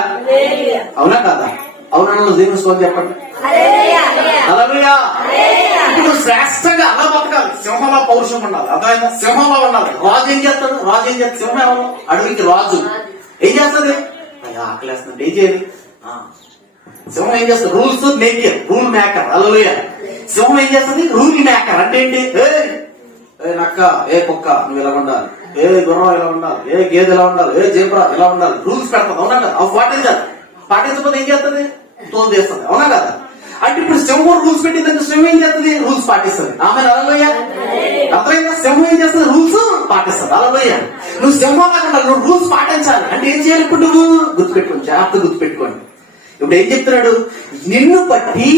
అవునా కాదా? అవునా? దేవుని స్తోత్రం చెప్పండి, హల్లెలూయా. ఇప్పుడు శ్రేష్టంగా అలా బతకాలి, సింహంలో పౌరుషం ఉండాలి, అర్థమైందా? సింహంలో ఉండాలి. రాజు ఏం చేస్తాడు? రాజు ఏం చేస్తాడు? సింహం ఎవరు? అడవికి రాజు ఏం చేస్తుంది? ఆకలేస్తుంది, ఏం చేయాలి? సింహం ఏం చేస్తుంది? రూల్స్ మేకర్, రూల్ మేకర్, హల్లెలూయా. సింహం ఏం చేస్తుంది? రూల్ మేకర్ అంటే ఏంటి? ఏ నక్క, ఏ కుక్క నువ్వు ఇలా ఉండాలి, ఏ గుర్రం ఇలా ఉండాలి, ఏ గేదె ఇలా ఉండాలి, ఏ జీబ్రా ఇలా ఉండాలి, రూల్స్ పెడతాది, అవునా కదా? అవి పాటించాలి. పాటించకపోతే ఏం చేస్తుంది? తోలు చేస్తుంది, అవునా కదా? అంటే ఇప్పుడు సింహం రూల్స్ పెట్టిందంటే సింహం ఏం చేస్తుంది? రూల్స్ పాటిస్తుంది. ఆమె హల్లెలూయా. అర్థమైందా? సింహం ఏం చేస్తుంది? రూల్స్ పాటిస్తుంది, హల్లెలూయా. నువ్వు సింహం కాకుండా నువ్వు రూల్స్ పాటించాలి అంటే ఏం చేయాలి? ఇప్పుడు నువ్వు గుర్తుపెట్టుకోండి, జాగ్రత్త గుర్తుపెట్టుకోండి. ఇప్పుడు ఏం చెప్తున్నాడు? నిన్ను బట్టి,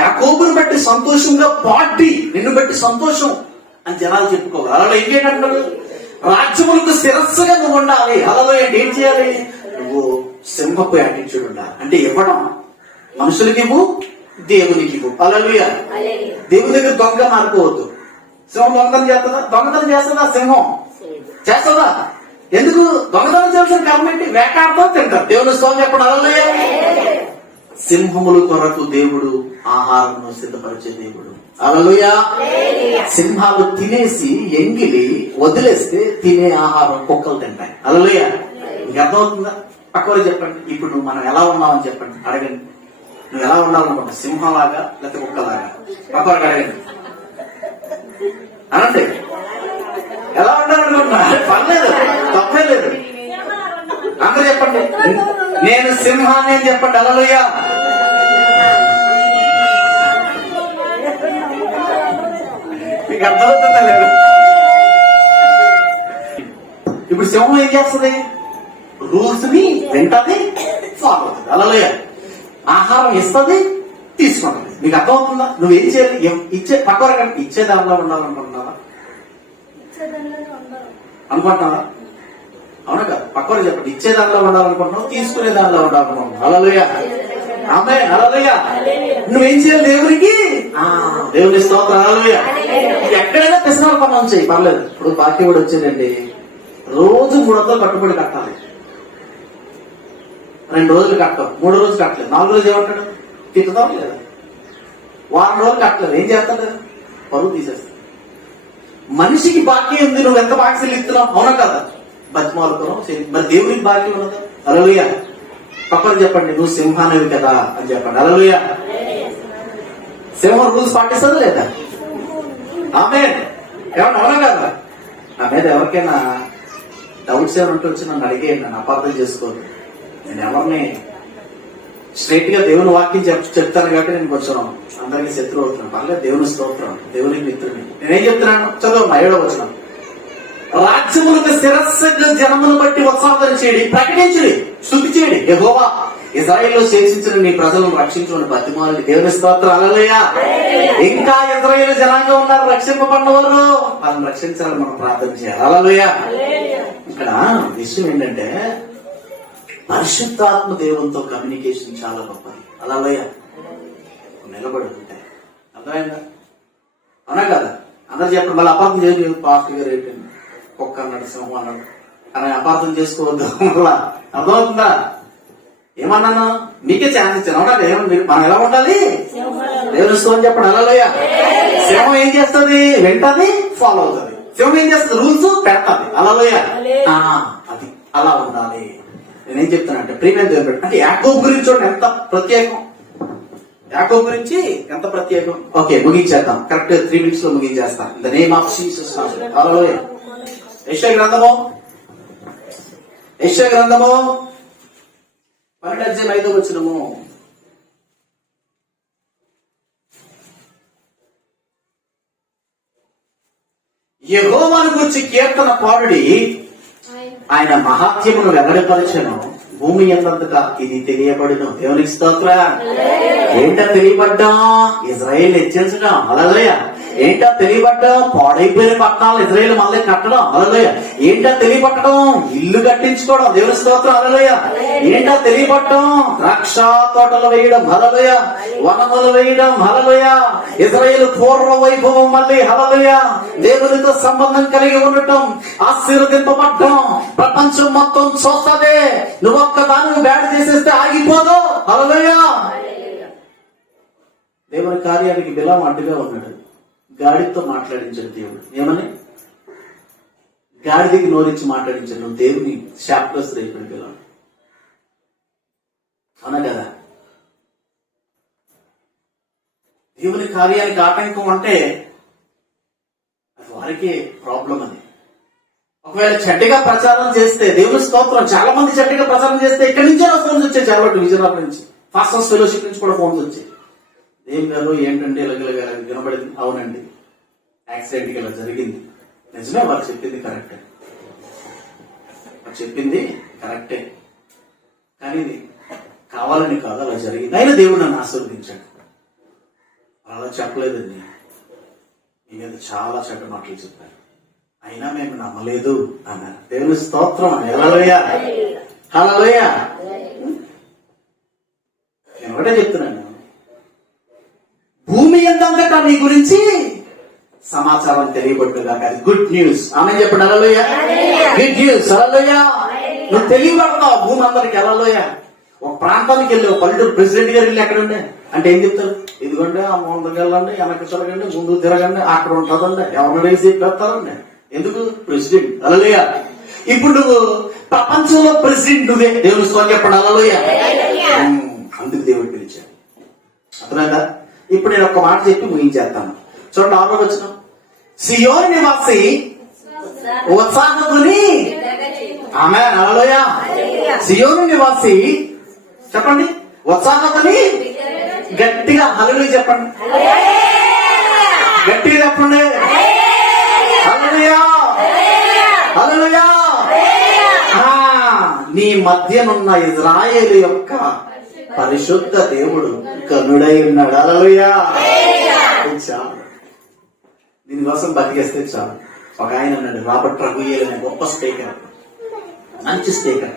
యాకోబును బట్టి సంతోషంగా పాడి, నిన్ను బట్టి సంతోషం అని జనాలు చెప్పుకోవాలి. అలా ఏం చేయాలంటున్నాడు? రాజ్యములకు శిరస్సుగా నువ్వు ఉండాలి, హల్లెలూయా. అంటే ఏం చేయాలి? నువ్వు సింహపు యాటిట్యూడ్ ఉండాలి. అంటే ఇవ్వడం, మనుషులకి ఇవ్వు, దేవునికి ఇవ్వు, హల్లెలూయా. దేవుని దగ్గర దొంగ మారిపోవద్దు. సింహం దొంగతనం చేస్తుందా? దొంగతనం చేస్తుందా? సింహం చేస్తుందా? ఎందుకు దొంగతనం చేయాల్సిన కారణం ఏంటి? వేటాడుతూ తింటారు. దేవుని స్తోత్రం చెప్పండి, హల్లెలూయా. సింహముల కొరకు దేవుడు ఆహారం సిద్ధపరిచే దేవుడు, హల్లెలూయా. సింహాలు తినేసి ఎంగిలి వదిలేస్తే తినే ఆహారం కుక్కలు తింటాయి, హల్లెలూయా. మీకు అర్థమవుతుందా? పక్కవారు చెప్పండి. ఇప్పుడు నువ్వు మనం ఎలా ఉన్నామని చెప్పండి, అడగండి. నువ్వు ఎలా ఉండాలనుకుంటా? సింహంలాగా లేకపోతే కుక్కలాగా? పక్కవారికి అడగండి, అనండి. ఎలా ఉండాలనుకుంటున్నా? పర్లేదు, తప్పే లేదు. అందరూ చెప్పండి, నేను సింహాన్ని అని చెప్పండి, హల్లెలూయా. మీకు అర్థమవుతుందా లేదు? ఇప్పుడు సింహం ఏం చేస్తుంది? రూల్స్ ని వింటది, ఫాలో అవుతుంది, హల్లెలూయా. ఆహారం ఇస్తుంది, తీసుకుంటుంది. మీకు అర్థమవుతుందా? నువ్వేం చేయాలి? ఇచ్చే పక్కన ఇచ్చే దానిలో ఉండాలనుకుంటున్నావా? అనుకుంటున్నావా? అవునా కదా? పక్కన చెప్పండి. ఇచ్చే దానిలో ఉండాలనుకుంటున్నావు, తీసుకునే దానిలో ఉండాలనుకుంటున్నావు, హల్లెలూయా. ఆమేన్, హల్లెలూయా. నువ్వేం చేయాలి? దేవునికి, దేవుని స్తోత్రం, హల్లెలూయా. ఎక్కడైనా పిసనాలు పనులు చేయి, పర్లేదు. ఇప్పుడు బాకీ కూడా వచ్చిందండి, రోజు 300 కట్టుబడి కట్టాలి. 2 రోజులు కట్టవు, 3 రోజులు కట్టలేదు, 4 రోజులు ఏమంటాడు? తిట్టుతాం లేదా? వారం రోజులు కట్టలేదు, ఏం చేస్తాడు? పరువు తీసేస్తాడు. మనిషికి బాకీ ఉంది, నువ్వు ఎంత బాకీలు ఇస్తున్నావు, అవునా కదా? బతిమాలుతున్నావు. మరి దేవునికి బాకీ ఉన్నదా? హల్లెలూయా. పక్కన చెప్పండి, నువ్వు సింహానివి కదా అని చెప్పండి, హల్లెలూయా. సింహం రూల్స్ పాటిస్తుందా లేదా? ఆమేన్. ఏమన్నా అవునా కదా? నా మీద ఎవరికైనా డౌట్స్ ఏమైనా ఉంటే వచ్చి నన్ను అడిగేయండి, నన్ను అపార్థం చేసుకోదు. నేను ఎవరిని స్ట్రైట్ గా దేవుని వాక్యం చెప్తాను కాబట్టి నేను కొంచెం అందరికీ శత్రువు అవుతున్నాను. పర్లేదు, దేవుని స్తోత్రం, దేవునికి మిత్రుని. నేనేం చెప్తున్నాను? చదువు 7వ వచనం. రాజ్యములకు శిరస్సుకు జనమును బట్టి ఉత్సాహం చేయడి, ప్రకటించడి, స్తుతి చేయడి. యెహోవా ఇశ్రాయేలులో శేషించిన నీ ప్రజలను రక్షించుకుని బతిమాలని. దేవుని స్తోత్రం, హల్లెలూయా. ఇంకా ఇశ్రాయేలు జనాంగం ఉన్నారు, రక్షింపబడినవారు, వాళ్ళని రక్షించాలని మనం ప్రార్థన చేయాలి, హల్లెలూయా. ఇక్కడ విషయం ఏంటంటే పరిశుద్ధాత్మ దేవునితో కమ్యూనికేషన్ చాలా గొప్పది, హల్లెలూయా. నిలబడి ఉంటాయి, అర్థమైందా? అవునా కదా? అందరు చెప్పండి. మళ్ళీ అపార్థం చేయదు, పాస్టర్ గారు ఏంటండి కుక్క అన్నాడు, సింహం అన్నాడు అని అపార్థం చేసుకోవద్దు. మళ్ళా అర్థమవుతుందా? ఏమన్నాను? మీకే ఛాన్స్ ఇచ్చాను, అవునా? మనం ఎలా ఉండాలి? దేవుని స్తోత్రం చెప్పండి, హల్లెలూయా. సింహం ఏం చేస్తుంది? వింటది, ఫాలో అవుతుంది. సింహం ఏం చేస్తుంది? రూల్స్ పెడతాది, హల్లెలూయా. అది అలా ఉండాలి. నేనేం చెప్తానంటే ప్రియమైన దేవుడు అంటే యాకోబు గురించి చూడండి ఎంత ప్రత్యేకం. యాకోబు గురించి ఎంత ప్రత్యేకం. ఓకే, ముగించేద్దాం. కరెక్ట్ 3 minutes లో ముగించేస్తాం. In the name of Jesus. Hallelujah. యెషయా గ్రంథము 12:5. యెహోవాను గురించి కీర్తన పాడుడి, ఆయన మహాత్యమును వెల్లడిపరచెను. భూమి ఎంతంతగా ఇది తెలియబడిన. దేవునికి స్తోత్రం. ఏంటో తెలియబడ్డా? ఇజ్రాయేల్ హెచ్చించడం. హల్లెలూయా. ఏంటో తెలియబడ్డా? పాడైపోయిన పట్టణాలు ఇజ్రాయేల్ మళ్ళీ కట్టడం. హల్లెలూయా. ఏంటో తెలియబట్టడం? ఇల్లు కట్టించుకోవడం. దేవుని స్తోత్రం. హల్లెలూయా. ఏంటో తెలియబట్టడం? ద్రాక్ష తోటలు వేయడం. హల్లెలూయా. వనములు వేయడం. హల్లెలూయా. ఇజ్రాయేల్ పూర్వ వైభవం మళ్ళీ. హల్లెలూయా. దేవునితో సంబంధం కలిగి ఉండటం, ఆశీర్వదింపబడ్డం, ప్రపంచం మొత్తం చూస్తదే. నువ్వు ఒక్కదాన్ని బ్యాడ్ చేసేస్తే ఆగిపోదు. హల్లెలూయా. దేవుని కార్యానికి బిలాము అడ్డుగా ఉన్నాడు. గాడితో మాట్లాడించాడు దేవుడు. ఏమని? గాడిదికి నోరించి మాట్లాడించాడు. నువ్వు దేవుని శాపగ్రస్తుడు అయిపోయాడు బిలాము. అవునా కదా? దేవుని కార్యానికి ఆటంకం అంటే అది వారికి ప్రాబ్లం. అది ఒకవేళ చెడ్డగా ప్రచారం చేస్తే, దేవుని స్తోత్రం, చాలా మంది చెడ్డగా ప్రచారం చేస్తే ఇక్కడి నుంచే ఫోన్స్ వచ్చాయి. చాలా విజయనగరం నుంచి, ఫాస్టర్స్ ఫెలోషిప్ నుంచి కూడా ఫోన్స్ వచ్చాయి. ఏం కాదు, ఏంటంటే ఇలాగ వినబడింది. అవునండి, యాక్సిడెంట్ ఇలా జరిగింది. నిజమే, వాళ్ళు చెప్పింది కరెక్టే. చెప్పింది కరెక్టే, కానీ ఇది కావాలని కాదు, అలా జరిగింది. అయినా దేవుడు నన్ను ఆశీర్వదించాడు. అలా చెప్పలేదండి. మీ మీద చాలా చెడ్డ మాటలు చెప్పారు, అయినా మేము నమ్మలేదు అన్నారు. దేవుని స్తోత్రం. హల్లెలూయా. హల్లెలూయా. నేను ఒకటే చెప్తున్నాను, భూమి ఎంతంతటా నీ గురించి సమాచారం తెలియబడుతుందా? అది గుడ్ న్యూస్. ఆమె చెప్పండి. హల్లెలూయా. Good news. హల్లెలూయా. నువ్వు తెలియబడతావు భూమి అందరికి. హల్లెలూయా. ఒక ప్రాంతానికి వెళ్ళి, ఒక పల్లెటూరు ప్రెసిడెంట్ గారు వెళ్ళి ఎక్కడ ఉండే అంటే ఏం చెప్తారు? ఇదిగోండి, ఆ ముందుకు వెళ్ళండి, వెనక్కి తిరగండి, ముందుకు తిరగండి, అక్కడ ఉంటుందండి, ఎవరిని వేసి పెడతారండి. ఎందుకు? ప్రెసిడెంట్. హల్లెలూయా. ఇప్పుడు నువ్వు ప్రపంచంలో ప్రెసిడెంట్ నువ్వే. దేవుని స్తోత్రం చెప్పండి. హల్లెలూయా. అందుకు దేవుడు పిలిచాడు. అర్థమైందా? ఇప్పుడు నేను ఒక మాట చెప్పి ముగించేస్తాను. చూడండి, 6వ వచనం. సియోను నివాసి ఉత్సాహముని. ఆమేన్. హల్లెలూయా. సియోను నివాసి చెప్పండి, ఉత్సాహముని. గట్టిగా హల్లెలూయా చెప్పండి. గట్టిగా చెప్పండి. హల్లెలూయా. హల్లెలూయా. నీ మధ్యనున్న ఇజ్రాయేలు యొక్క పరిశుద్ధ దేవుడు కనుడై ఉన్నాడు. హల్లెలూయా. చాలు, దీనికోసం బతికేస్తే చాలు. ఒక ఆయన ఉన్నాడు, రాబర్ట్ రఘుయేల్ అనే గొప్ప స్పీకర్, మంచి స్పీకర్.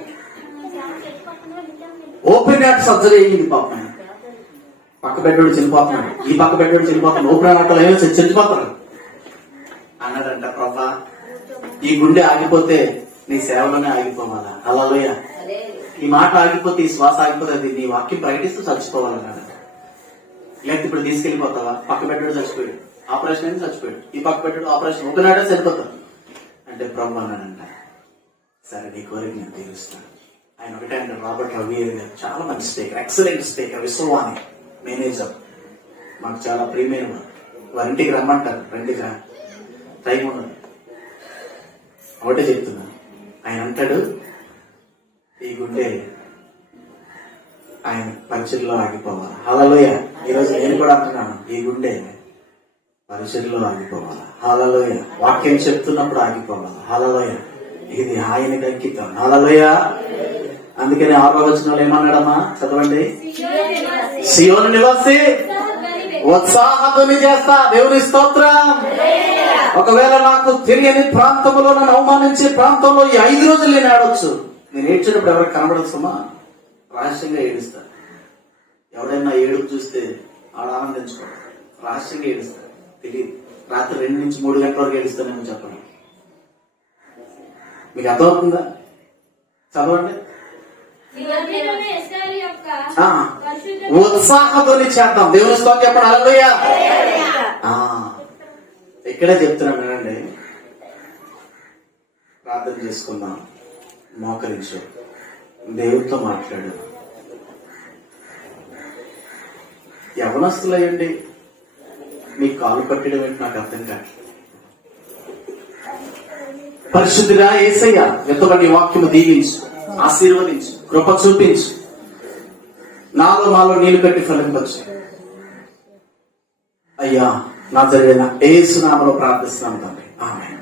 ఓపెన్ హార్ట్ సర్జరీ అయ్యింది పాపం. పక్క బెడ్డోడు చనిపోతున్నాడు, ఈ పక్క బెడ్డోడు చనిపోతున్నాడు. ఓపెన్ హార్ట్ ఏమో చనిపోతాడు. అన్నాడంట, ప్రభా ఈ గుండె ఆగిపోతే నీ సేవలోనే ఆగిపోవాలా? హల్లెలూయా. ఈ మాట ఆగిపోతే, ఈ శ్వాస ఆగిపోతే, అది నీ వాక్యం ప్రకటిస్తూ చచ్చిపోవాలన్నాడు. లేకపోతే ఇప్పుడు తీసుకెళ్లిపోతావా? పక్క బెడ్డోడు చచ్చిపోయాడు, ఆపరేషన్ అయితే చచ్చిపోయాడు. ఈ పక్క బెడ్డోడు ఆపరేషన్, ఓపెన్ హార్ట్ చనిపోతాడు. అంటే ప్రభు అన్నాడంట, సరే నీ కోరిక నేను తీరుస్తాను. ఆయన ఒకటే అంటే, రాబర్ట్ రఘుయేల్ గారు చాలా మంచి speaker, excellent speaker, Vishwavani manager, మాకు చాలా ప్రియమైన వారింటికి రమ్మంటారు. రండిగా, టైం ఉన్నది. ఒకటే చెప్తున్నా, ఆయన అంటాడు, ఈ గుండె ఆయన పరిచయలో ఆగిపోవాలి. హల్లెలూయా. ఈరోజు నేను కూడా అంటున్నాను, ఈ గుండె పరిచయలో ఆగిపోవాలి. హల్లెలూయా. వాక్యం చెప్తున్నప్పుడు ఆగిపోవాలి. హల్లెలూయా. ఇది ఆయనకి అంకితం. హల్లెలూయా. అందుకని 6వ వచనంలో ఏమన్నాడమ్మా? చదవండి. సియోను నివాసి ఉత్సాహధ్వని చేస్తా. దేవుని స్తోత్రం. ఒకవేళ నాకు తెలియని ప్రాంతంలో నన్ను అవమానించే ప్రాంతంలో ఈ 5 రోజులు నేను ఆడొచ్చు. నేను ఏడ్చినప్పుడు ఎవరికి కనబడుతున్నా రహస్యంగా ఏడుస్తా. ఎవరైనా ఏడుపు చూస్తే ఆడ ఆనందించుకోవాలి. రహస్యంగా ఏడుస్తా, తెలియదు. రాత్రి 2 నుంచి 3 గంటల వరకు ఏడుస్తానేమో చెప్పండి. మీకు అర్థమవుతుందా? చదవండి. ఉత్సాహధ్వని చేద్దాం. దేవుని స్తోత్రం చెప్పండి. హల్లెలూయా. ఇక్కడే చెప్తున్నాను అండి, ప్రార్థన చేసుకుందాం. మోకరించు, దేవుడితో మాట్లాడు. యవనస్తులయ్యండి మీ కాలు పట్టడం ఏంటి నాకు అర్థం కాదు. పరిశుద్ధిగా యేసయ్య ఎంతమంది వాక్యము దీవించు, ఆశీర్వదించు, కృప చూపించు, మాలో నీళ్లు కట్టి ఫలింపచ్చు. అయ్యా నా జరిగిన యేసు నామములో ప్రార్థిస్తున్నాను తండ్రి, ఆమేన్.